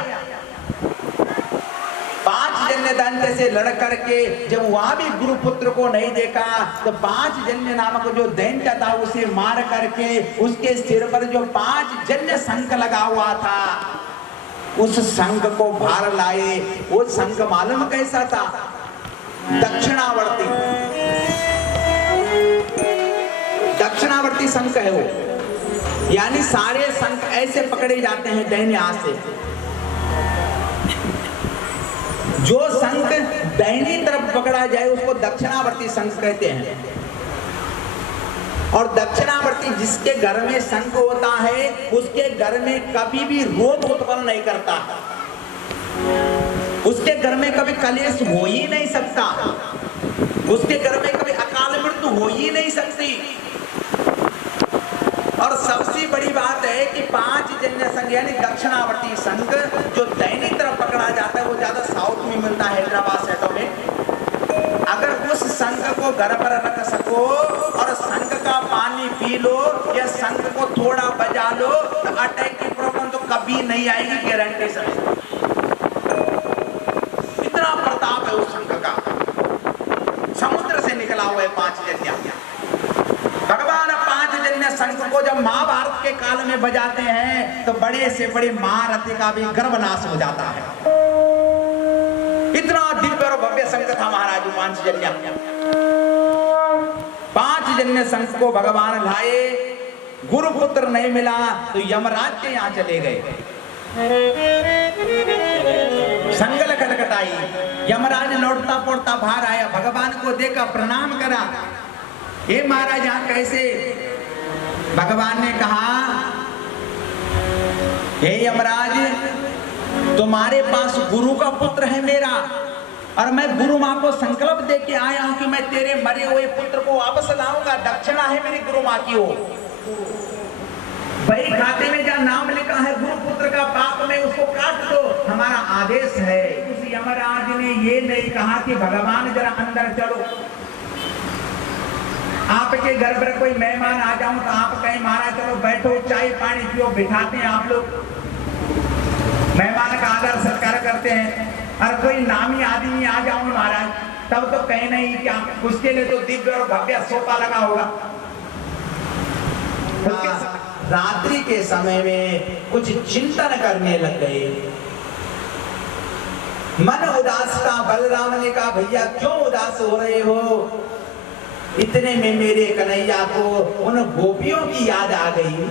5 जन्य दैत्य से लड़ करके जब वहां भी गुरुपुत्र को नहीं देखा तो 5 जन्य नामक जो दैत्य था उसे मार करके उसके सिर पर जो 5 जन्य शंख लगा हुआ था उस शंख को बाहर लाए। वो शंख मालूम कैसा था? दक्षिणावर्ती, दक्षिणावर्ती शंख है वो, यानी सारे शंख ऐसे पकड़े जाते हैं दाहिने हाथ से। जो शंख दाहिनी तरफ पकड़ा जाए उसको दक्षिणावर्ती शंख कहते हैं। और दक्षिणावर्ती जिसके घर में शंख होता है उसके घर में कभी भी रोग उत्पन्न नहीं करता, उसके घर में कभी कलेश हो ही नहीं सकता, उसके घर में कभी अकाल मृत्यु हो ही नहीं सकती। और सबसे बड़ी बात है कि 5 जन्य शंख यानी दक्षिणावर्ती शंख जो दाहिनी तरफ पकड़ा जाता है वो ज्यादा साउथ में मिलता है, हैदराबाद शहरों में। अगर उस शंख को घर पर रख सको और शंख का पानी पी लो या शंख को थोड़ा बजा लो तो अटैक की प्रॉब्लम तो कभी नहीं आएगी, गारंटी से। इतना प्रताप है उस शंख का, समुद्र से निकला हुआ है 5 जन्य। भगवान 5 जन्य शंख को जब महाभारत के काल में बजाते हैं तो बड़े से बड़े महारथी का भी गर्भनाश हो जाता है। इतना दिव्य और भव्य शंख था महाराज 5 जन्य। 5 जन्य शंख को भगवान लाए, गुरुपुत्र नहीं मिला तो यमराज के यहाँ चले गए। संगल खटखटाई। यमराज लौटता पड़ता बाहर आया, भगवान को देखा, प्रणाम करा। हे महाराज यहाँ कैसे? भगवान ने कहा, हे यमराज, तुम्हारे पास गुरु का पुत्र है मेरा, और मैं गुरु माँ को संकल्प दे के आया हूं कि मैं तेरे मरे हुए पुत्र को वापस लाऊंगा। दक्षिणा है मेरी गुरु माँ की। हो भाई, खाते में जहाँ नाम लिखा है गुरु पुत्र का, पाप में उसको काट दो, हमारा आदेश है। उस यमराज ने ये नहीं कहा कि भगवान जरा अंदर चलो, आपके घर पर कोई मेहमान आ जाऊं तो आप कहीं महाराज चलो बैठो, चाय पानी पियो, बिठाते हैं आप लोग, मेहमान का आदर सत्कार करते हैं। और कोई नामी आदमी आ जाऊं महाराज, तब तो कहीं नहीं, क्या उसके लिए तो दिव्य और भव्य सोफा लगा होगा। रात्रि के समय में कुछ चिंतन करने लग गए, मन उदास था। बलराम ने कहा, भैया क्यों उदास हो रहे हो? इतने में मेरे कन्हैया को उन गोपियों की याद आ गई।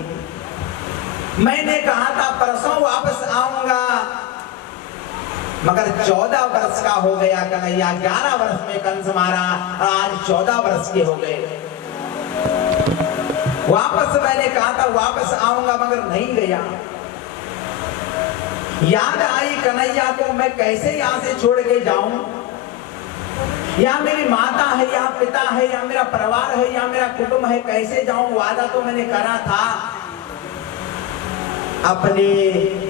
मैंने कहा था परसों वापस आऊंगा, मगर 14 वर्ष का हो गया कन्हैया। 11 वर्ष में कंस मारा, आज 14 वर्ष के हो गए। वापस मैंने कहा था वापस आऊंगा, मगर नहीं गया। याद आई कन्हैया को, मैं कैसे यहाँ से छोड़ के जाऊं? यहाँ मेरी माता है, यहाँ पिता है, यहाँ मेरा परिवार है, यहाँ मेरा कुटुंब है, कैसे जाऊं? वादा तो मैंने करा था। अपने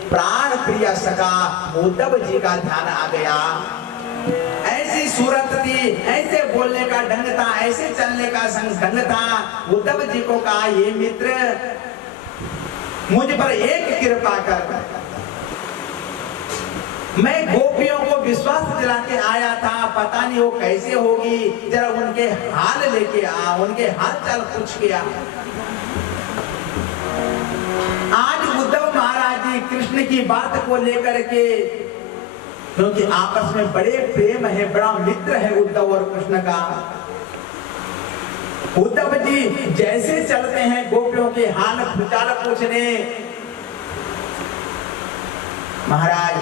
प्राण प्रिय सखा उद्धव जी का ध्यान आ गया। ऐसी सूरत थी, ऐसे बोलने का ढंग था, ऐसे चलने का ढंग था। उद्धव जी को कहा, ये मित्र मुझ पर एक कृपा कर, मैं गोपियों को विश्वास दिला के आया था, पता नहीं वो कैसे होगी, जरा उनके हाल लेके आ, उनके हाल चाल पूछ के आ। आज उद्धव महाराज जी कृष्ण की बात को लेकर के, क्योंकि आपस में बड़े प्रेम है, बड़ा मित्र है उद्धव और कृष्ण का। उद्धव जी जैसे चलते हैं गोपियों के हाल चाल पूछने, महाराज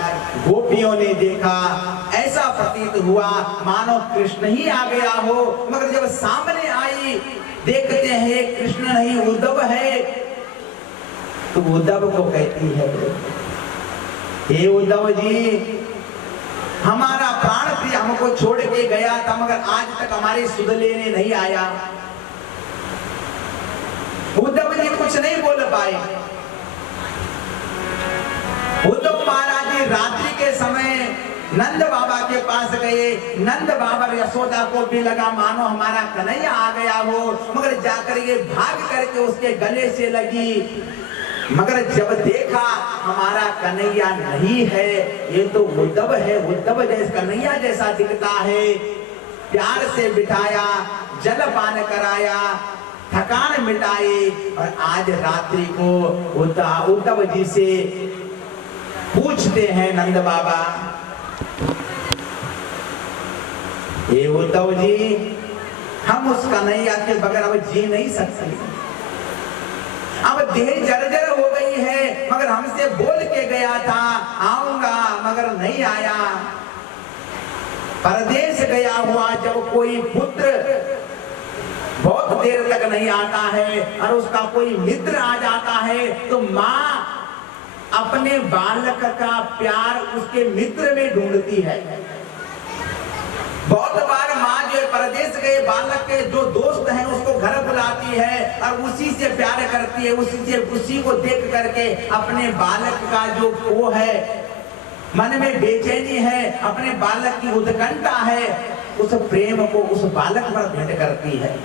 गोपियों ने देखा, ऐसा प्रतीत हुआ मानो कृष्ण ही आ गया हो। मगर जब सामने आई, देखते हैं कृष्ण नहीं उद्धव है, तो उद्धव को कहती है, हे उद्धव जी, हमारा प्राण प्रिय हमको छोड़ के गया था, मगर आज तक हमारे सुध लेने नहीं आया। उद्धव जी कुछ नहीं बोल पाए। उद्धव महाराज जी रात्रि के समय नंद बाबा के पास गए। नंद बाबा यशोदा को भी लगा मानो हमारा कन्हैया आ गया हो, मगर जाकर ये भाग करके उसके गले से लगी। मगर जब देखा हमारा कन्हैया नहीं है, ये तो उद्धव है, उद्धव जैसा कन्हैया जैसा दिखता है। प्यार से बिठाया, जल पान कराया, थकान मिटाई, और आज रात्रि को उद्धव जी से पूछते हैं नंद बाबा, ये उद्धव जी, हम उस कन्हैया के बगैर अब जी नहीं सकते। अब देह जर्जर हो गई है, मगर हमसे बोल के गया था आऊंगा, मगर नहीं आया। परदेश गया हुआ जब कोई पुत्र बहुत देर तक नहीं आता है और उसका कोई मित्र आ जाता है, तो माँ अपने बालक का प्यार उसके मित्र में ढूंढती है। बहुत बार माँ जो परदेश गए बालक के जो दोस्त हैं उसको घर बुलाती है और उसी से प्यार करती है, उसी को देख करके अपने बालक का जो वो है, मन में बेचैनी है, अपने बालक की उत्कंठा है, उस प्रेम को उस बालक पर भेंट करती है।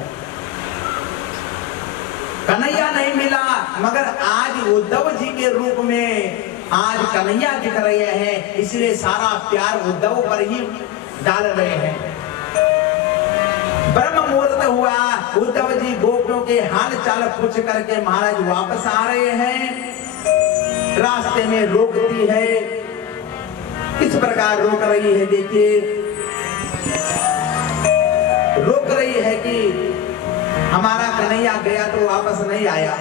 कन्हैया नहीं मिला, मगर आज उद्धव जी के रूप में आज कन्हैया दिख रहे हैं, इसलिए सारा प्यार उद्धव पर ही डाल रहे हैं। ब्रह्म मुहूर्त हुआ, उद्धव जी गोपियों के हाल चाल पूछ करके महाराज वापस आ रहे हैं। रास्ते में रोकती है, किस प्रकार रोक रही है देखिए, रोक रही है कि हमारा कन्हैया गया तो वापस नहीं आया।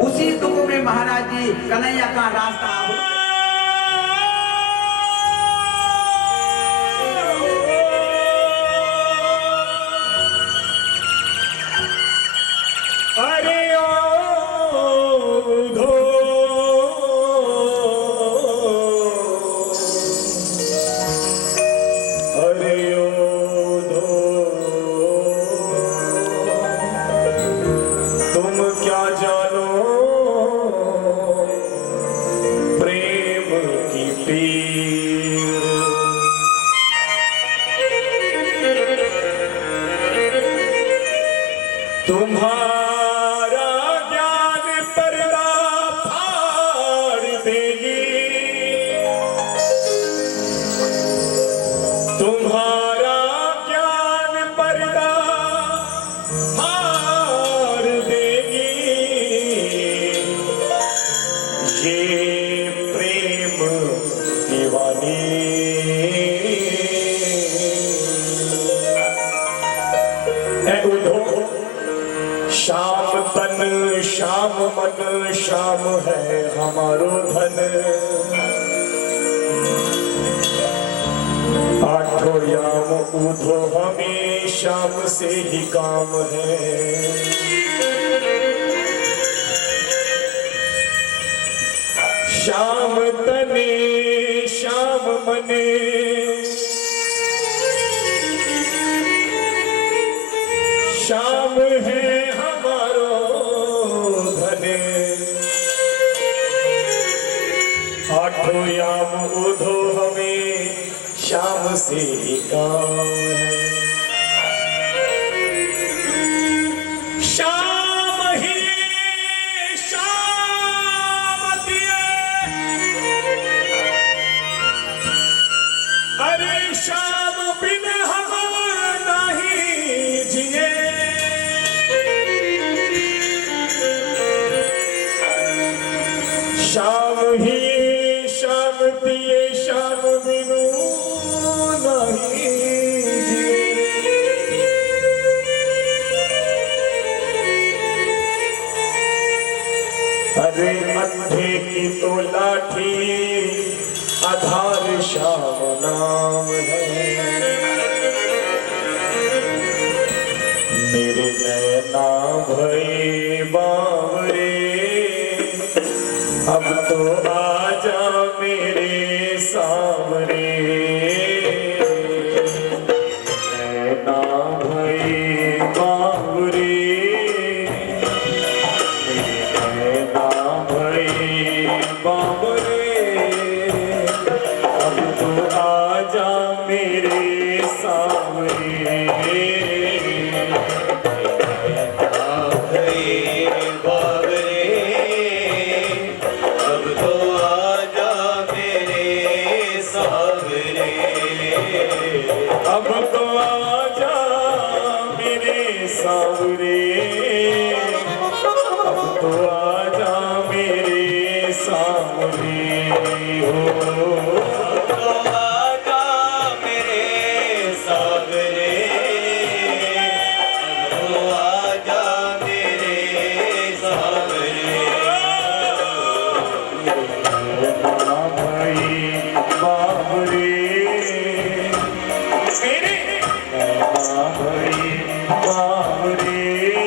उसी दुख में महाराज जी कन्हैया का रास्ता अरे ओधो अरे ओधो तुम क्या जानो प्रेम की पीर तुम्हारा ज्ञान पर्दा फाड़ देगी तुम्हारा ज्ञान पर्दा फाड़ देगी ये प्रेम दीवानी है उधो श्याम तन श्याम मन श्याम है हमारो धन आठों याम उधो हमें श्याम से ही काम है श्याम तने श्याम मने श्याम है हमारो धने आठों याम उधो हमें श्याम से ही काम है श्याम ही श्याम दिए अरे श्याम बिन हम नहीं जिए श्याम ही श्याम दिए श्याम बिनु नहीं जिए अरे अंधे की तो लाठी आधार श्याम नाम है मेरे नैना भई बावरे अब तो आजा मेरे सामने नैना भई बावरे नैना भई बावरे अब तो आजा मेरे सामने अब तो आजा मेरे सावरे अब तो आजा मेरे सावरे हो तो आजा मेरे सावरे अब तो आजा मेरे सावरे भाई बाबरे मेरे भाई बाबरे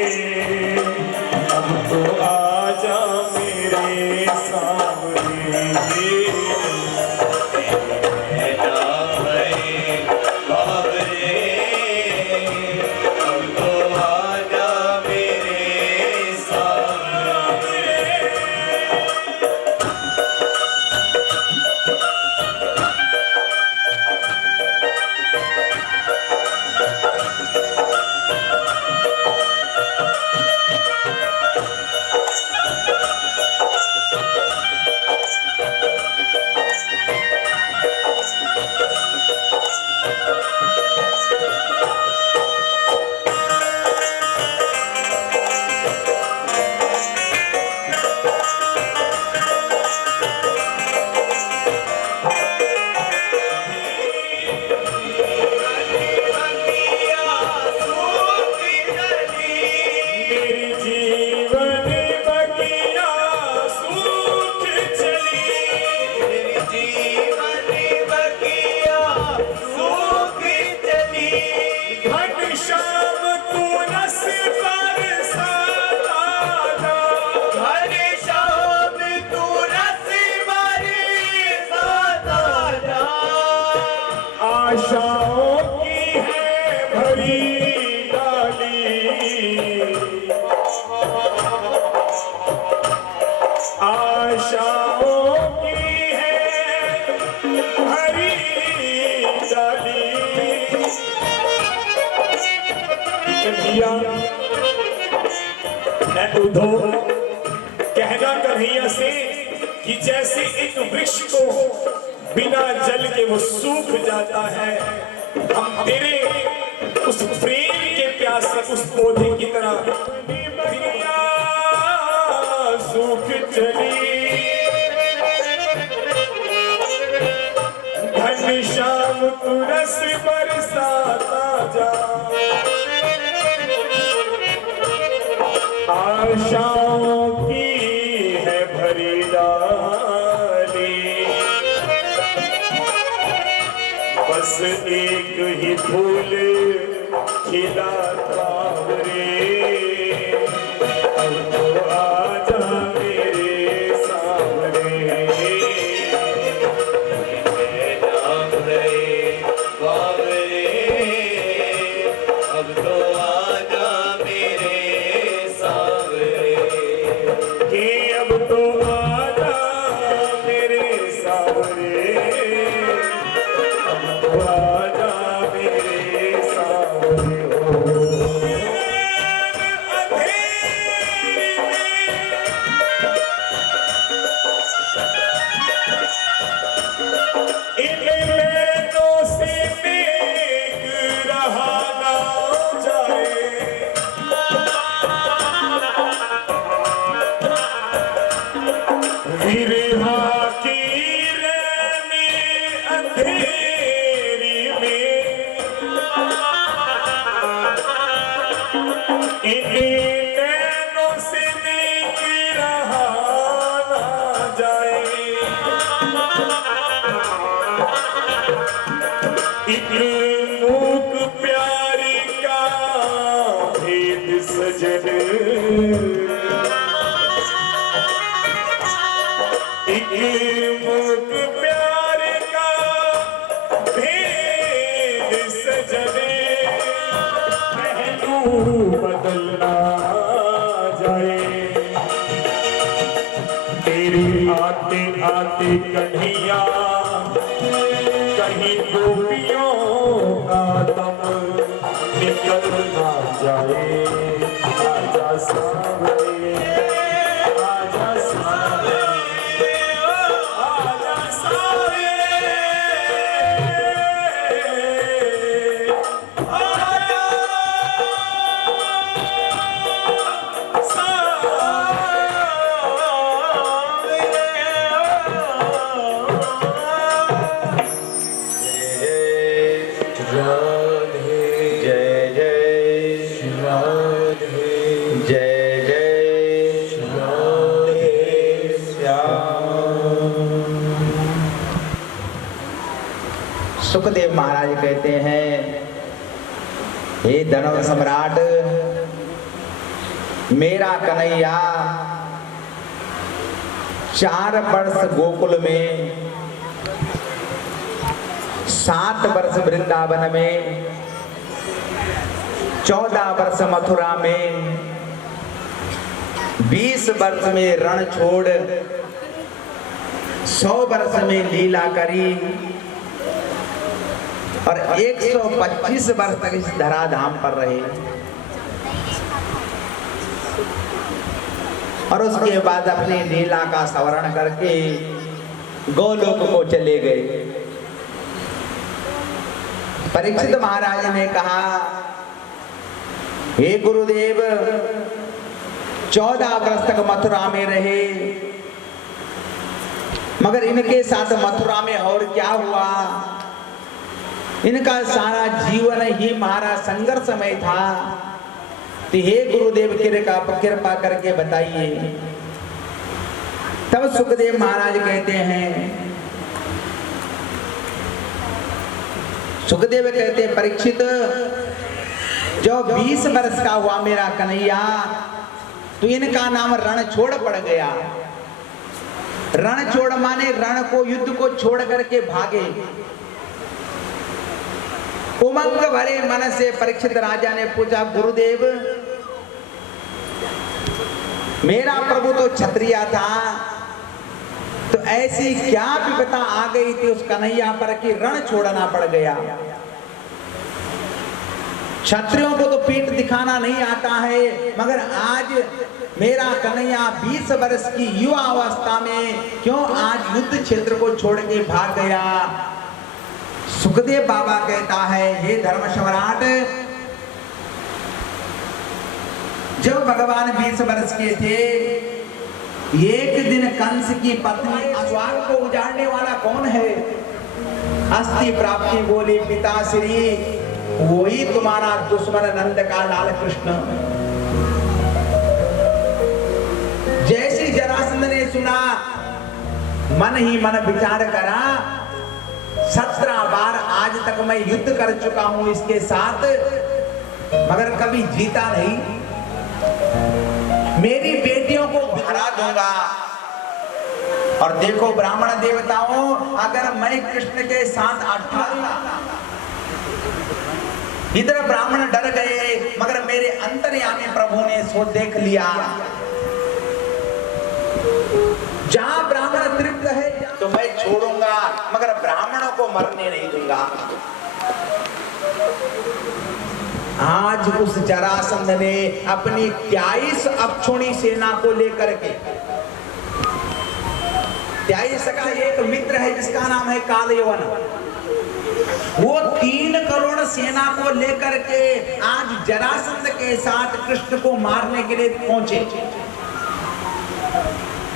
कन्हैया मैं उधो कहना कन्हैया से कि जैसे एक वृक्ष को बिना जल के वो सूख जाता है, हम तेरे उस प्रेम के प्यास से उस पौधे की तरह सूख चली। घनश्याम तुरस बरसाता जा, आशाओं की है भरी डाली, बस एक ही फूल खिला रे, अब तो आजा मेरे सामने। नाम रे बाबरे, अब तो आजा मेरे सामने, कि अब तो आजा मेरे सामने, अब तो आजा मेरे सामने। एक मूक प्यारी का भेद सजन, एक मूक प्यारे का भेद सजन, पहलू बदलना जाए। तेरे आते आते कन्हैया कहीं गोपियों का दम निकल ना जाए। आजा सावरे, आजा सावरे, आजा सावरे, सुखदेव महाराज कहते हैं, हे धनव सम्राट, मेरा कन्हैया 4 वर्ष गोकुल में, 7 वर्ष वृंदावन में, 14 वर्ष मथुरा में, 20 वर्ष में रण छोड़, 100 वर्ष में लीला करी और 125 वर्ष तक इस धराधाम पर रहे। और उसके बाद अपनी लीला का स्मरण करके गोलोक को चले गए। परीक्षित महाराज ने कहा, हे गुरुदेव, 14 वर्ष तक मथुरा में रहे, मगर इनके साथ मथुरा में और क्या हुआ? इनका सारा जीवन ही हमारा संघर्षमय था। तो हे गुरुदेव कृपा करके बताइए। तब सुखदेव महाराज कहते हैं, सुखदेव कहते हैं, परीक्षित, जो 20 वर्ष का हुआ मेरा कन्हैया, तो इनका नाम रण छोड़ पड़ गया। रण छोड़ माने रण को, युद्ध को छोड़ करके भागे। उमंग भरे मन से परीक्षित राजा ने पूछा, गुरुदेव, मेरा प्रभु तो क्षत्रिय था, तो ऐसी क्या विपदा आ गई थी उस कन्हैया पर कि रण छोड़ना पड़ गया? क्षत्रियों को तो पीठ दिखाना नहीं आता है, मगर आज मेरा कन्हैया 20 वर्ष की युवा अवस्था में क्यों आज युद्ध क्षेत्र को छोड़ के भाग गया। सुखदेव बाबा कहता है, हे धर्म सम्राट, जब भगवान 20 वर्ष के थे, एक दिन कंस की पत्नी स्वर्ग को उजाड़ने वाला कौन है? अस्थि प्राप्ति बोली पिताश्री, वही तुम्हारा दुश्मन नंद का लाल कृष्ण। जैसी जरासंध ने सुना, मन ही मन विचार करा, 17 बार आज तक मैं युद्ध कर चुका हूं इसके साथ, मगर कभी जीता नहीं। मेरी बेटियों को हरा दूंगा। और देखो ब्राह्मण देवताओं, अगर मैं कृष्ण के साथ 18 इधर ब्राह्मण डर गए, मगर मेरे अंतर्यामी प्रभु ने सो देख लिया। जहां ब्राह्मण तृप्त है तो मैं छोड़ूंगा, मगर ब्राह्मणों को मरने नहीं दूंगा। आज उस जरासंध ने अपनी 23 अक्षौणी सेना को लेकर के, 23 का एक मित्र है जिसका नाम है कालयवन, वो 3 करोड़ सेना को लेकर के आज जरासंध के साथ कृष्ण को मारने के लिए पहुंचे।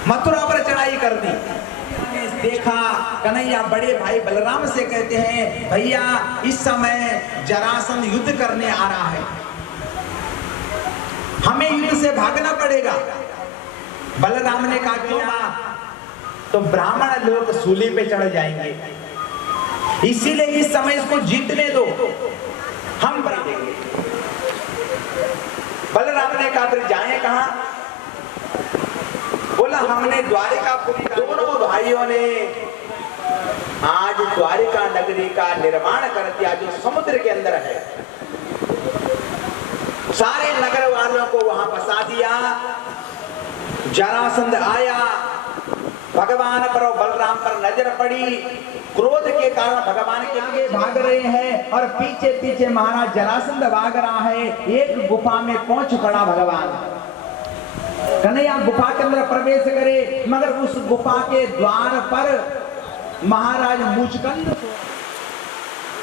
मथुरा पर चढ़ाई कर दी। देखा कन्हैया बड़े भाई बलराम से कहते हैं, भैया इस समय जरासंध युद्ध करने आ रहा है, हमें युद्ध से भागना पड़ेगा। बलराम ने कहा क्यों? तो ब्राह्मण लोग सूली पे चढ़ जाएंगे, इसीलिए इस समय इसको जीतने दो, हम देंगे। बलराम ने कहा फिर जाएं कहां? बोला हमने द्वारिकापुरी, दोनों भाइयों ने आज द्वारिका नगरी का निर्माण कर दिया जो समुद्र के अंदर है। सारे नगर वालों को वहां बसा दिया। जरासंध आया, भगवान पर और बलराम पर नजर पड़ी, क्रोध के कारण भगवान के आगे भाग रहे हैं और पीछे पीछे महाराज जरासंध भाग रहा है। एक गुफा में पहुंच पड़ा भगवान। कन्हैया गुफा के अंदर प्रवेश करे, मगर उस गुफा के द्वार पर महाराज मुचकंद,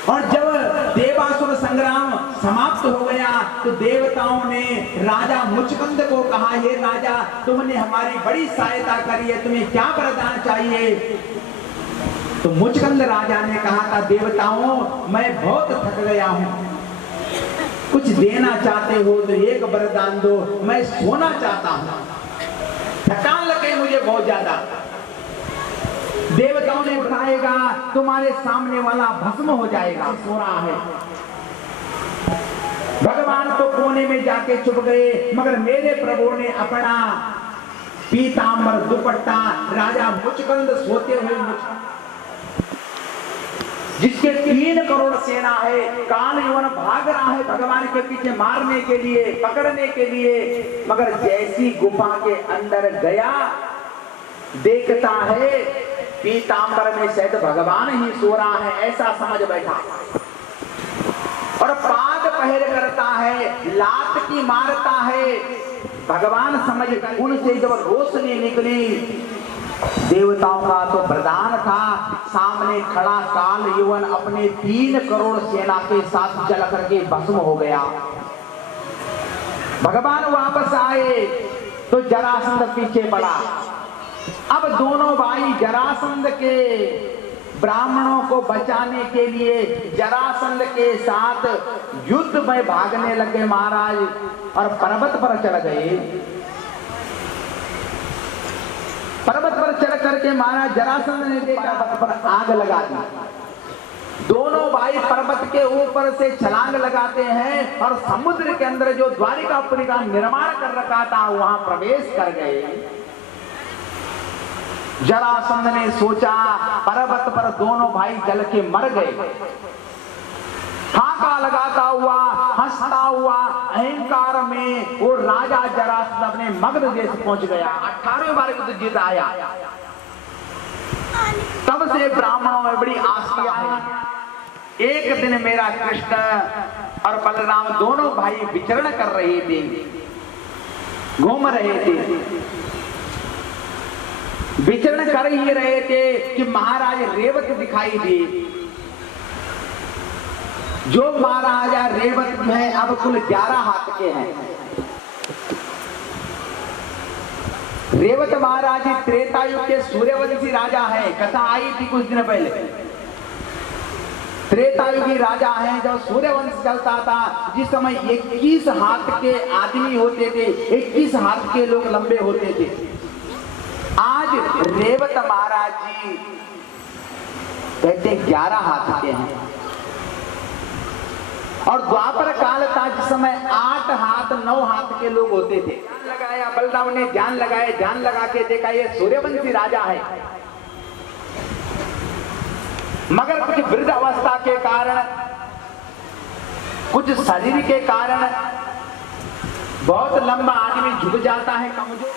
और जब देवासुर संग्राम समाप्त हो गया तो देवताओं ने राजा मुचकंद को कहा, हे राजा तुमने हमारी बड़ी सहायता करी है, तुम्हें क्या वरदान चाहिए? तो मुचकंद राजा ने कहा था, देवताओं मैं बहुत थक गया हूं, कुछ देना चाहते हो तो एक वरदान दो, मैं सोना चाहता हूं, थकान लगे मुझे बहुत ज्यादा। देवताओं ने उठाएगा, तुम्हारे सामने वाला भस्म हो जाएगा, सो रहा है। भगवान तो कोने में जाके छुप गए, मगर मेरे प्रभु ने अपना पीतांबर दुपट्टा राजा मुचकंद सोते हुए, जिसके 3 करोड़ सेना है, कालयवन भाग रहा है भगवान के पीछे मारने के लिए, पकड़ने के लिए, मगर जैसी गुफा के अंदर गया देखता है पीतांबर में शायद भगवान ही सो रहा है, ऐसा समझ बैठा और पाद पहर करता है, लात की मारता है। भगवान समझ उनसे जब रोशनी निकली, देवताओं का तो वरदान था, सामने खड़ा कालयवन अपने 3 करोड़ सेना के साथ चल करके भस्म हो गया। भगवान वापस आए तो जरासंध पीछे पड़ा। अब दोनों भाई जरासंध के ब्राह्मणों को बचाने के लिए जरासंध के साथ युद्ध में भागने लगे महाराज, और पर्वत पर चढ़ गए। पर्वत पर चढ़ करके महाराज जरासंध ने देखा, पर्वत पर आग लगा दी। दोनों भाई पर्वत के ऊपर से छलांग लगाते हैं और समुद्र के अंदर जो द्वारिकापुरी का निर्माण कर रखा था वहां प्रवेश कर गए। जरासंध ने सोचा पर्वत पर दोनों भाई जल के मर गए। हाका लगाता हुआ, हंसता हुआ, अहंकार में वो राजा जरासंध अपने मगध देश पहुंच गया। 18वें बार युद्ध जीत आया। तब से ब्राह्मणों में बड़ी आस्था है, एक दिन मेरा कृष्ण और बलराम दोनों भाई विचरण कर रहे थे, घूम रहे थे। विचरण कर ही रहे थे कि महाराज रेवत दिखाई दिए। जो महाराजा रेवत में अब कुल 11 हाथ के हैं। रेवत महाराज त्रेतायुग के सूर्यवंशी राजा है। कथा आई थी कुछ दिन पहले। त्रेतायुगी राजा है। जब सूर्यवंश चलता था, जिस समय 21 हाथ के आदमी होते थे, 21 हाथ के लोग लंबे होते थे। आज रेवत महाराज जी कहते 11 हाथ के हैं। और द्वापर काल था जिस समय 8 हाथ 9 हाथ के लोग होते थे। ध्यान लगाया बलराम ने, ध्यान लगाया, ध्यान लगा के देखा ये सूर्यवंशी राजा है। मगर कुछ वृद्ध अवस्था के कारण, कुछ शरीर के कारण बहुत लंबा आदमी झुक जाता है, कमजोर।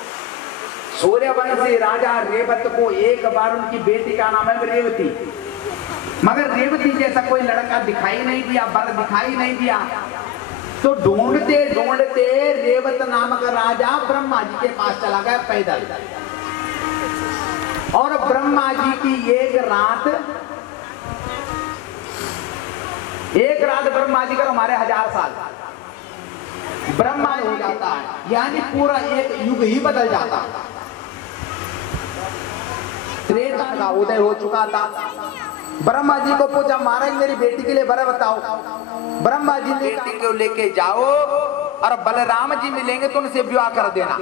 सूर्यवंशी राजा रेवत को एक बार उनकी बेटी का नाम है रेवती, मगर रेवती जैसा कोई लड़का दिखाई नहीं दिया, बर दिखाई नहीं दिया। तो ढूंढते ढूंढते रेवत नामक राजा ब्रह्मा जी के पास चला गया पैदल। और ब्रह्मा जी की एक रात ब्रह्मा जी का हमारे 1000 साल ब्रह्मा हो जाता है, यानी पूरा एक युग ही बदल जाता है। त्रेता का उदय हो चुका था। ब्रह्मा जी को पूछा, महाराज मेरी बेटी के लिए बर बताओ। ब्रह्मा जी ने बेटी को लेके जाओ और बलराम जी मिलेंगे तो उनसे विवाह कर देना।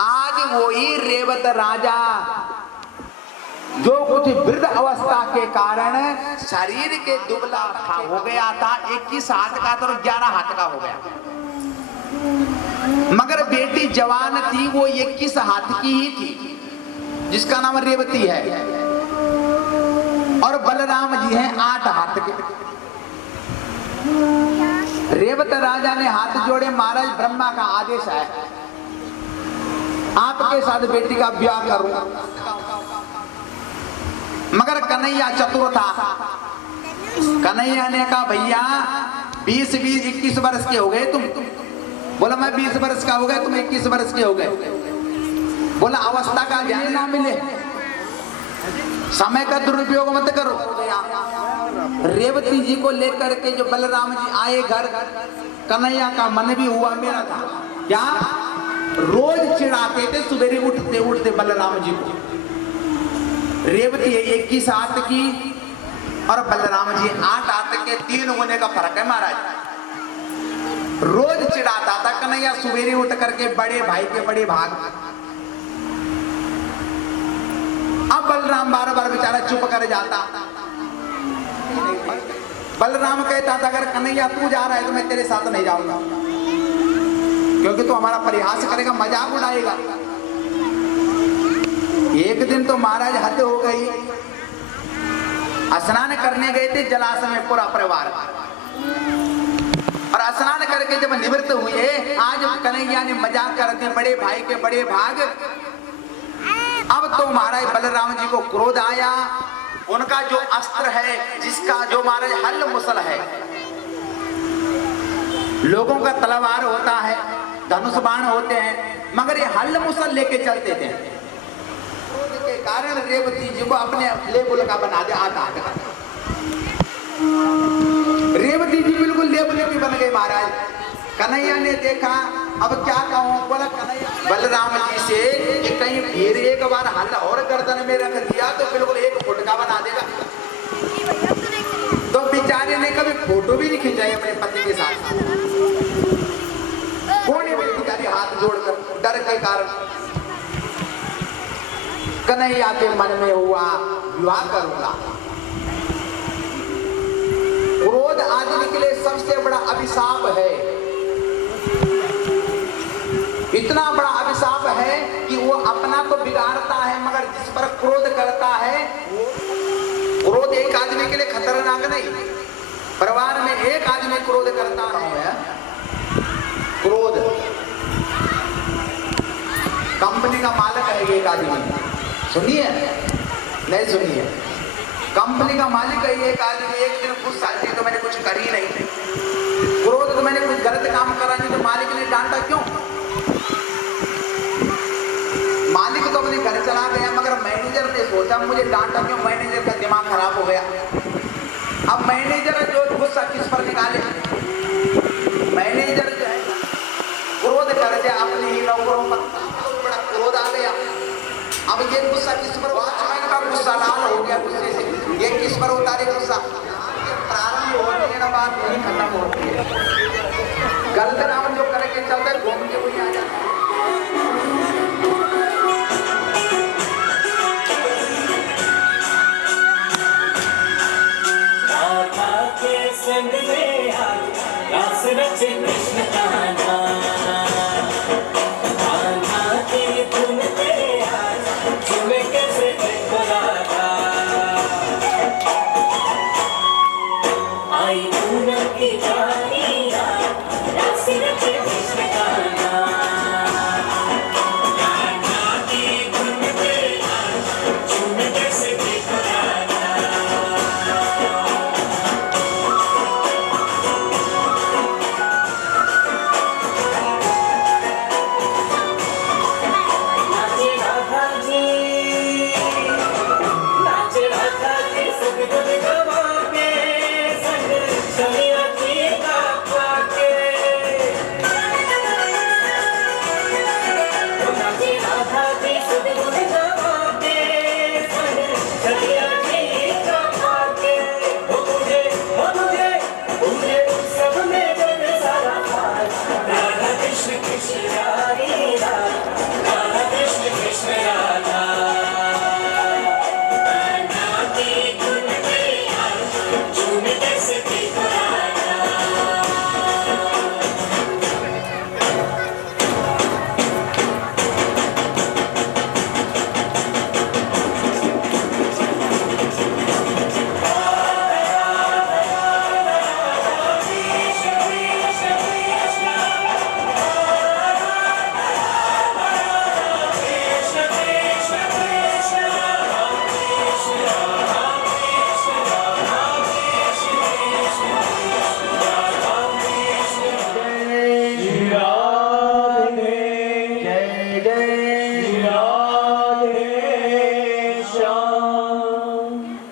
आज वही रेवत राजा जो कुछ वृद्ध अवस्था के कारण शरीर के दुबला हो गया था, 21 हाथ का था और 11 हाथ का हो गया। मगर बेटी जवान थी, वो 21 हाथ की ही थी, जिसका नाम रेवती है। और बलराम जी हैं 8 हाथ के। रेवत राजा ने हाथ जोड़े, महाराज ब्रह्मा का आदेश है, आपके साथ बेटी का विवाह करूंगा। मगर कन्हैया चतुर था। कन्हैया ने कहा, भैया 20-21 वर्ष के हो गए तुम। बोला मैं 20 वर्ष का हो गया, तुम 21 वर्ष के हो गए। बोला अवस्था का ज्ञान ना मिले, समय का दुरुपयोग मत करो। रेवती जी को लेकर के जो बलराम जी आए घर, कन्हैया का मन भी हुआ मेरा था। क्या रोज चिढ़ाते थे सवेरे उठते उठते बलराम जी को। रेवती 21 हाथ की और बलराम जी 8 हाथ के, 3 होने का फर्क है महाराज। रोज चिढ़ाता था कन्हैया सवेरे उठ करके बड़े भाई के बड़े भाग। अब बलराम बार बार बेचारा चुप कर जाता। बलराम कहता था, अगर कन्हैया तू जा रहा है तो मैं तेरे साथ नहीं जाऊंगा, क्योंकि तू हमारा परिहास करेगा, मजाक उड़ाएगा। एक दिन तो महाराज हद हो गई। स्नान करने गए थे जलाशय में पूरा परिवार, और स्नान करके जब निवृत्त हुए, आज कन्हैया ने मजाक कर दिए, बड़े भाई के बड़े भाग। अब तो महाराज बलराम जी को क्रोध आया। उनका जो अस्त्र है, जिसका जो महाराज हल मुसल है, लोगों का तलवार होता है, धनुष बाण होते हैं, मगर ये हल मुसल लेके चलते थे। क्रोध के कारण रेवती जी को अपने लेबुल का बना दिया आता। रेवती जी बिल्कुल लेबुल की बन गई महाराज। कन्हैया ने देखा, अब क्या कहूं। बोला कन्हैया बलराम जी से कि कहीं फिर एक बार हल और गर्दन में रख दिया तो बिल्कुल 1 फुट का बना देगा। तो बेचारे ने कभी फोटो भी नहीं खिंचाई अपने पति के साथ। कोने में बेचारी हाथ जोड़कर डर के कारण। कन्हैया के मन में हुआ विवाह करूंगा। क्रोध आदमी के लिए सबसे बड़ा अभिशाप है। इतना बड़ा अभिशाप है कि वो अपना तो बिगाड़ता है, मगर जिस पर क्रोध करता है, क्रोध एक आदमी के लिए खतरनाक नहीं। परिवार में एक आदमी क्रोध करता है, क्रोध कंपनी का मालिक है एक आदमी। सुनिए नहीं सुनिए, कंपनी का मालिक है एक आदमी। एक दिन गुस्सा थी तो मैंने कुछ कर ही नहीं, क्रोध तो मैंने कुछ गलत काम करा नहीं, तो मालिक ने डांटा क्यों? मालिक तो अपने घर चला गया, मगर मैनेजर ने सोचा मुझे डांटा क्यों? मैनेजर का दिमाग खराब हो गया। अब मैनेजर जो गुस्सा किस पर निकाले? मैनेजर जो है क्रोध कर दिया अपने ही नौकरों पर, बड़ा क्रोध आ गया। अब ये गुस्सा किस पर? वॉचमैन का गुस्सा लाल हो गया गुस्से से, ये किस पर उतारे गुस्सा? प्रारंभ होती है ना बात, नहीं खत्म होती है। गलत राम जो करके चलते घूम के वही आ जाता है। कृष्ण कान्हा कान्हा की धुन पे झूमे कैसे देखो राधा, आई पूनम की रानिया रास रचे कृष्ण कान्हा कान्हा की धुन पे झूमे कैसे देखो राधा।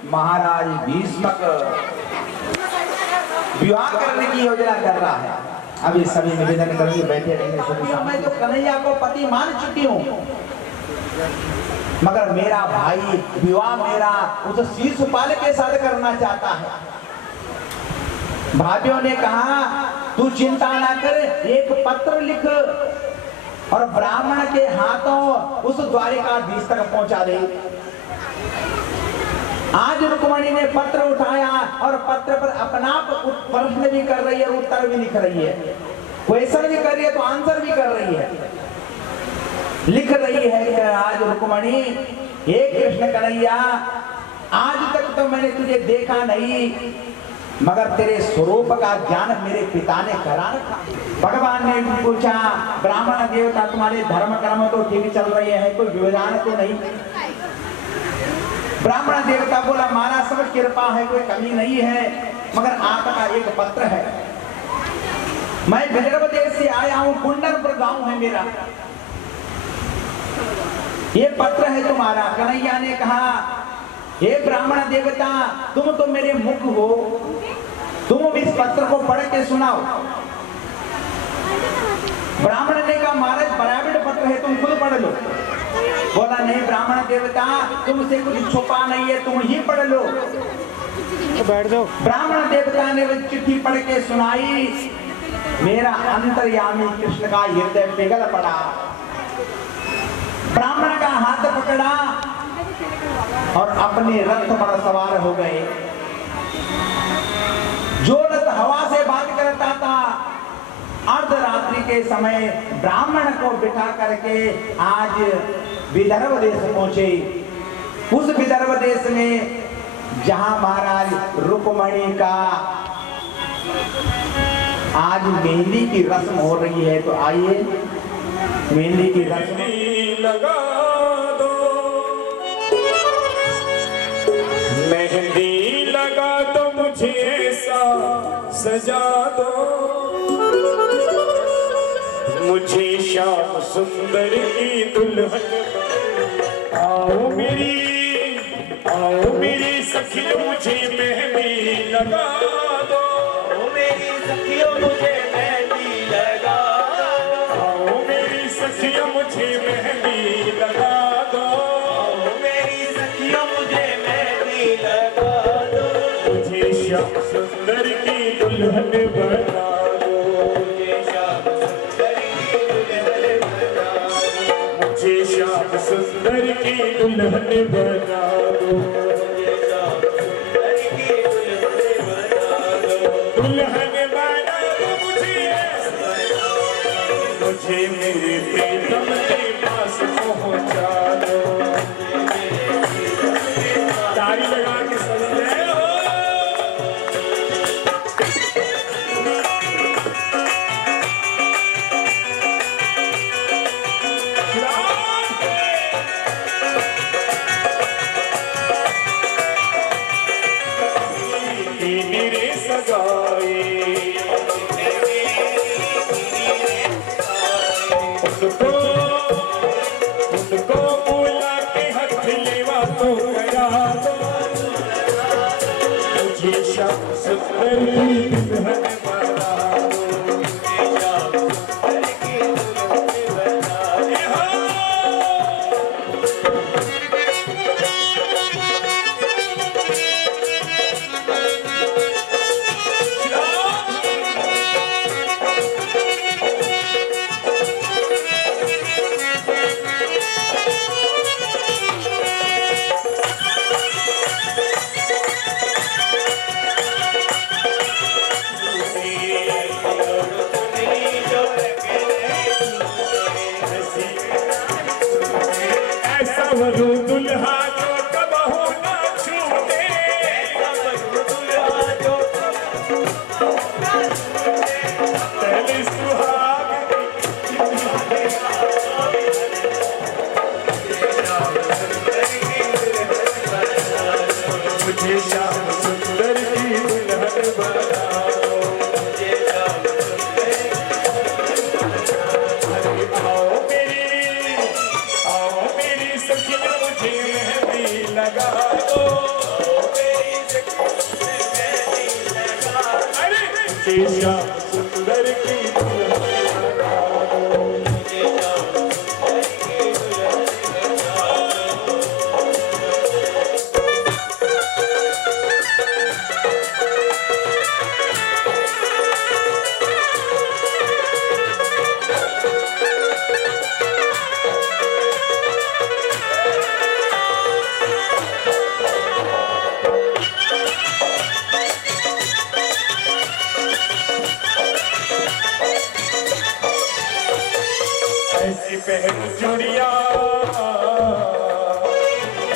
महाराज भीष्मक विवाह करने की योजना कर रहा है। अब ये सभी निवेदन करके बैठे रहेंगे। मैं तो कन्हैया को पति मान चुकी हूँ, मगर मेरा भाई विवाह मेरा उस शिशुपाल के साथ करना चाहता है। भाइयों ने कहा तू चिंता ना कर, एक पत्र लिख और ब्राह्मण के हाथों उस द्वारिकाधीश तक पहुंचा दे। आज रुक्मणी ने पत्र उठाया और पत्र पर अपना प्रश्न भी कर रही है, उत्तर भी लिख रही है, क्वेश्चन भी कर रही है तो आंसर भी कर रही है। लिख रही है कि आज रुक्मणी, हे कृष्ण कन्हैया, आज तक तो मैंने तुझे देखा नहीं, मगर तेरे स्वरूप का ज्ञान मेरे पिता ने करा रखा। भगवान ने पूछा, ब्राह्मण देवता तुम्हारे धर्म कर्म तो ठीक चल रहे हैं, कोई विवाद तो नहीं? ब्राह्मण देवता बोला, महाराज सब कृपा है, कोई कमी नहीं है, मगर आपका एक पत्र है। मैं विदर्भ देश से आया हूँ, कुंडलपुर गांव है मेरा, ये पत्र है तुम्हारा। कन्हैया ने कहा, हे ब्राह्मण देवता, तुम तो मेरे मुख हो, तुम इस पत्र को पढ़ के सुनाओ। ब्राह्मण ने कहा, महाराज बराबर पत्र है, तुम खुद पढ़ लो। बोला, नहीं ब्राह्मण देवता, तुमसे कुछ छुपा नहीं है, तुम ही पढ़ लो। बैठ जाओ। ब्राह्मण देवता ने वो चिट्ठी पढ़ के सुनाई। मेरा अंतर्यामी कृष्ण का हृदय पिघल पड़ा। ब्राह्मण का हाथ पकड़ा और अपने रथ पर सवार हो गए। जो रथ हवा से बात करता था, अर्धरात्रि के समय ब्राह्मण को बिठा करके आज विदर्भ देश पहुंचे। उस विदर्भ देश में जहां महाराज रुक्मणी का आज मेहंदी की रस्म हो रही है, तो आइए मेहंदी की रस्म लगा दो, मेहंदी लगा दो मुझे सजा दो, मुझे श्याम सुंदर की दुल्हन। आओ मेरी सखियों मुझे मेहंदी लगा दो, मेरी सखियों मुझे मेहंदी लगा दो, आओ मेरी सखियों मुझे मेहंदी लगा दो, मेरी सखियों मुझे मेहंदी लगा दो, मुझे श्याम सुंदर की दुल्हन बना दो, मुझे श्याम सुंदर की दुल्हन बना दो, मुझे श्याम सुंदर की दुल्हन बना दो, मुझे श्याम सुंदर की दुल्हन बना दो, दुल्हन बना दो मुझे मेरे प्रीतम के पास पहुंचा दो। ताली लगा के सज रहे हो। मेरे सगाए उनको बुला के हाथ लेवा तो करा दो, मुझे श्याम सुंदर की दुल्हन बना दो, श्याम सुंदर की दुल्हन बना दो, ऐसा वरू दुल्हा जो कबहू ना छूटे, पहले सुहाग मुझे श्याम सुंदर की दुल्हन बना दो, आओ मेरी सखियां मुझे मेहंदी लगा दो, अरे मुझे श्याम सुंदर की दुल्हन बना दो, ऐसी पहन चूड़िया,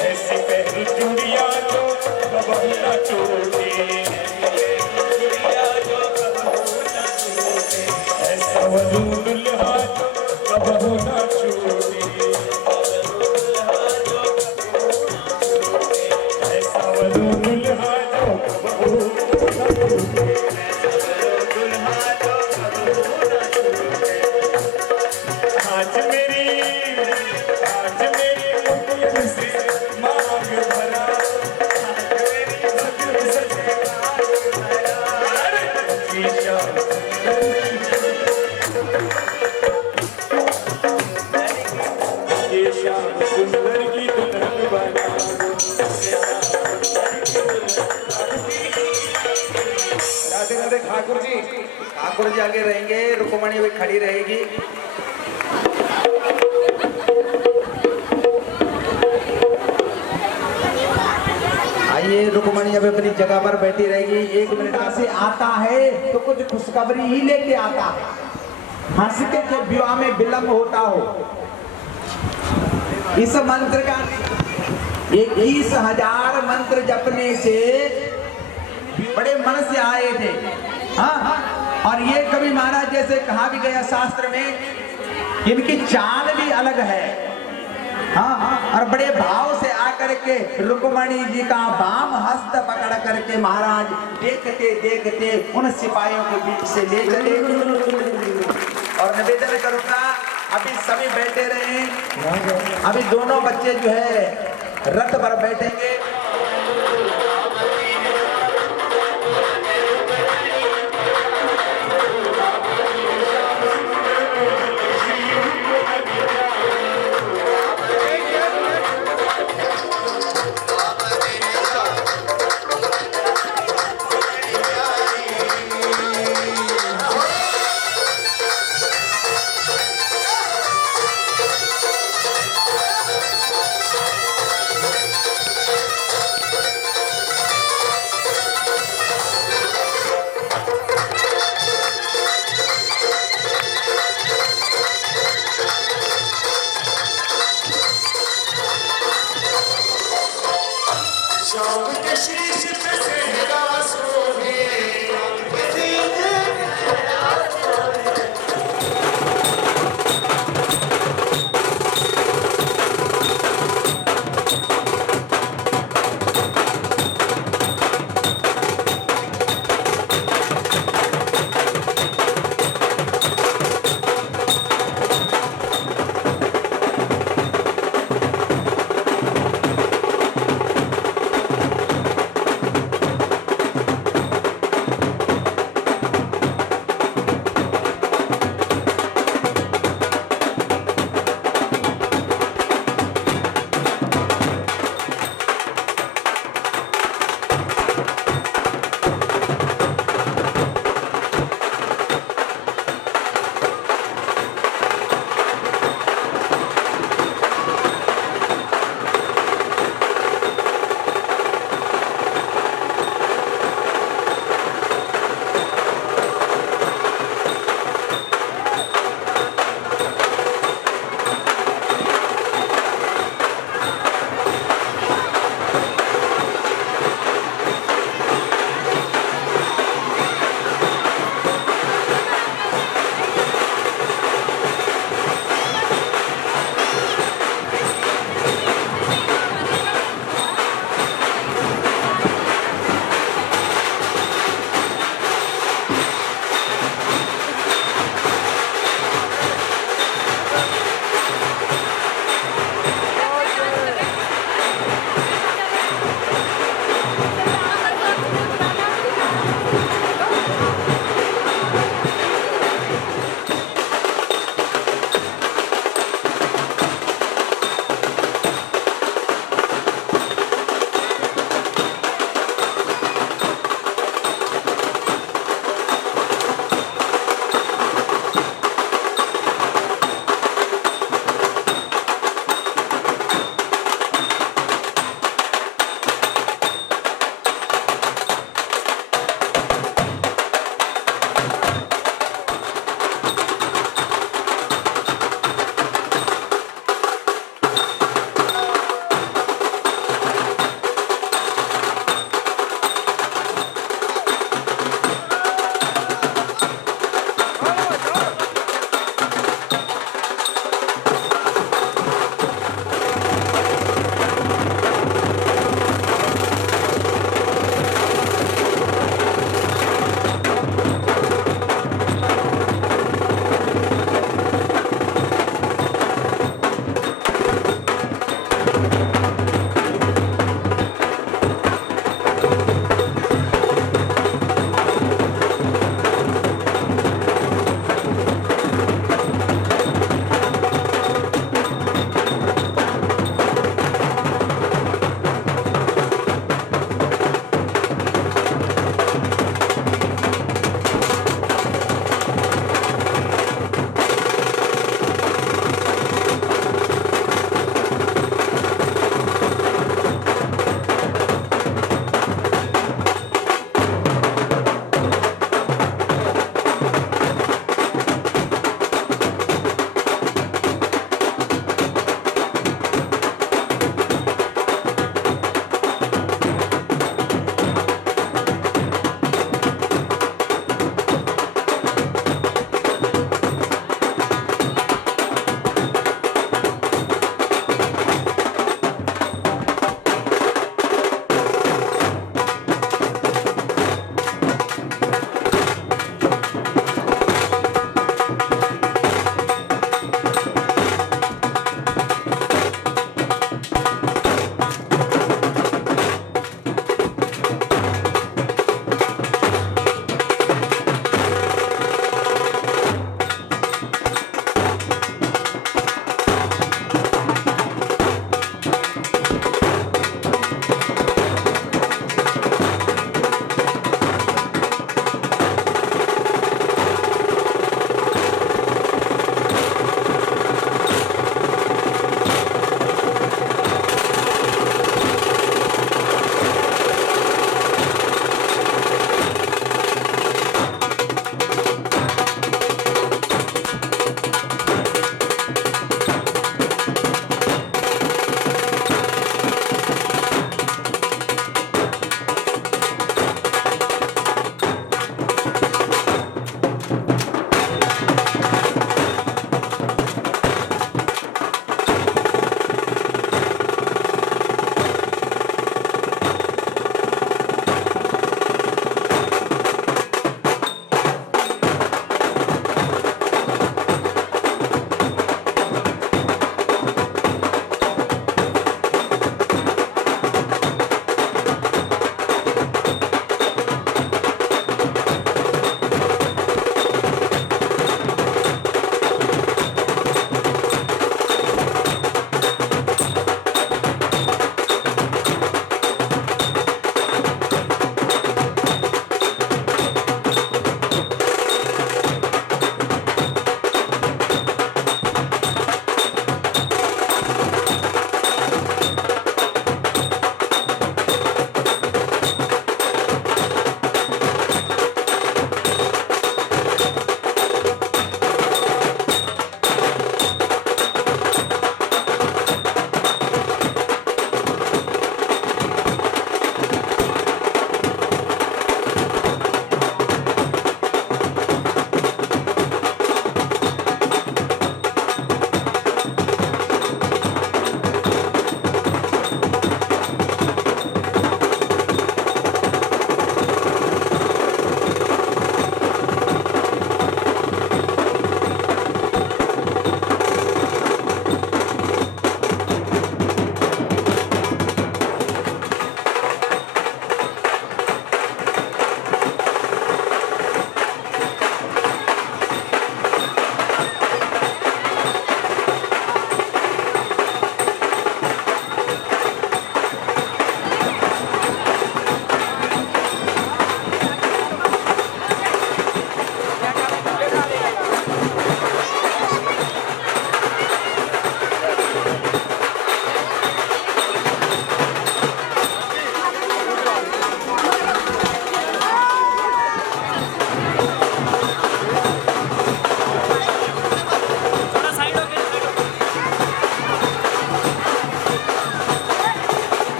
ऐसी पहन चूड़िया जो कबहू ना टूटे, ऐसा वरू दुल्हा जो कबहू ना छूटे, ऐसा वरू दुल्हा जो कबहू ना छूटे, आज मेरी मुकुट से मांग भरा, आज मेरी मुकुट से मांग भरा, मुझे श्याम सुंदर की दुल्हन बना दो, राधे राधे ठाकुर जी आगे रहेंगे, रुक्मणी भी खड़ी रहेगी। आइए, रुक्मणी अब अपनी जगह पर बैठी रहेगी। 1 मिनट से आता है तो कुछ खुशखबरी ही लेके आता है, हंस के विवाह में विलंब होता हो। इस मंत्र का 21,000 मंत्र जपने से बड़े मन से आए थे। हाँ, और ये कवि महाराज जैसे कहा भी गया शास्त्र में, इनकी चाल भी अलग है। हाँ, और बड़े भाव से आकर के रुक्मणी जी का वाम हस्त पकड़ करके महाराज देखते देखते उन सिपाहियों के बीच से ले चले। और निवेदन करूंगा अभी सभी बैठे रहे, अभी दोनों बच्चे जो है रथ पर बैठेंगे।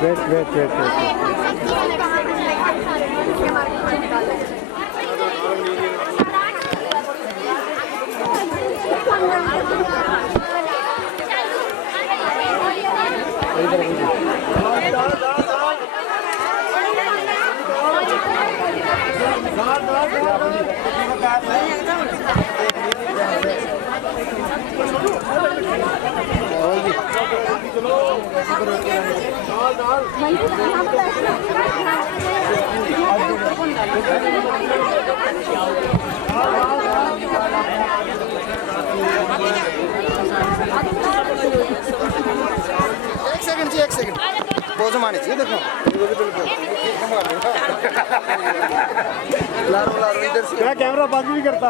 वेट एक सेकंड पोज मारनी चाहिए देखो लारो इधर से क्या कैमरा बंद नहीं करता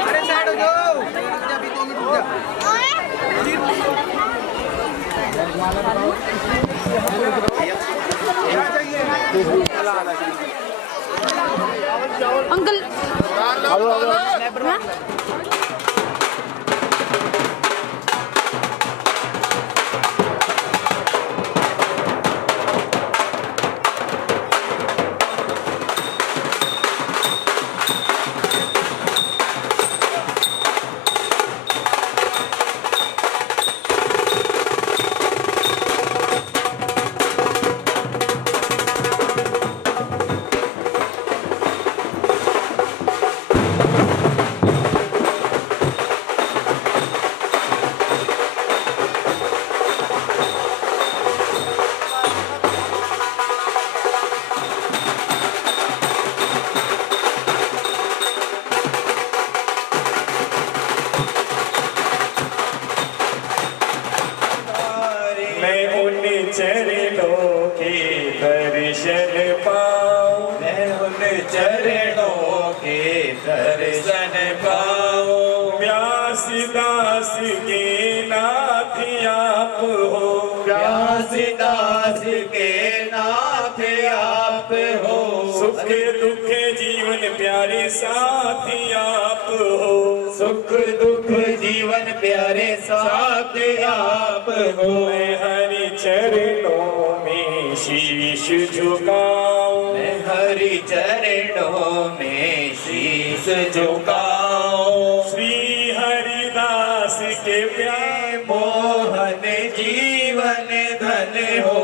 अरे साइड हो जाओ अभी 2 मिनट रुक जा अंकल मैं उन चरणों के दर्शन पाऊं, मैं उन चरणों के दर्शन पाऊं। व्यास दास के नाथ आप हो, व्यास दास के नाथ आप हो। सुख दुख जीवन प्यारे साथी आप हो, सुख दुख जीवन प्यारे साथ आप हो। मैं हरि चरणों में शीश झुकाऊं, मैं हरि चरणों में शीश झुकाऊं। श्री हरिदास के प्यारे मोहन जीवन धन हो,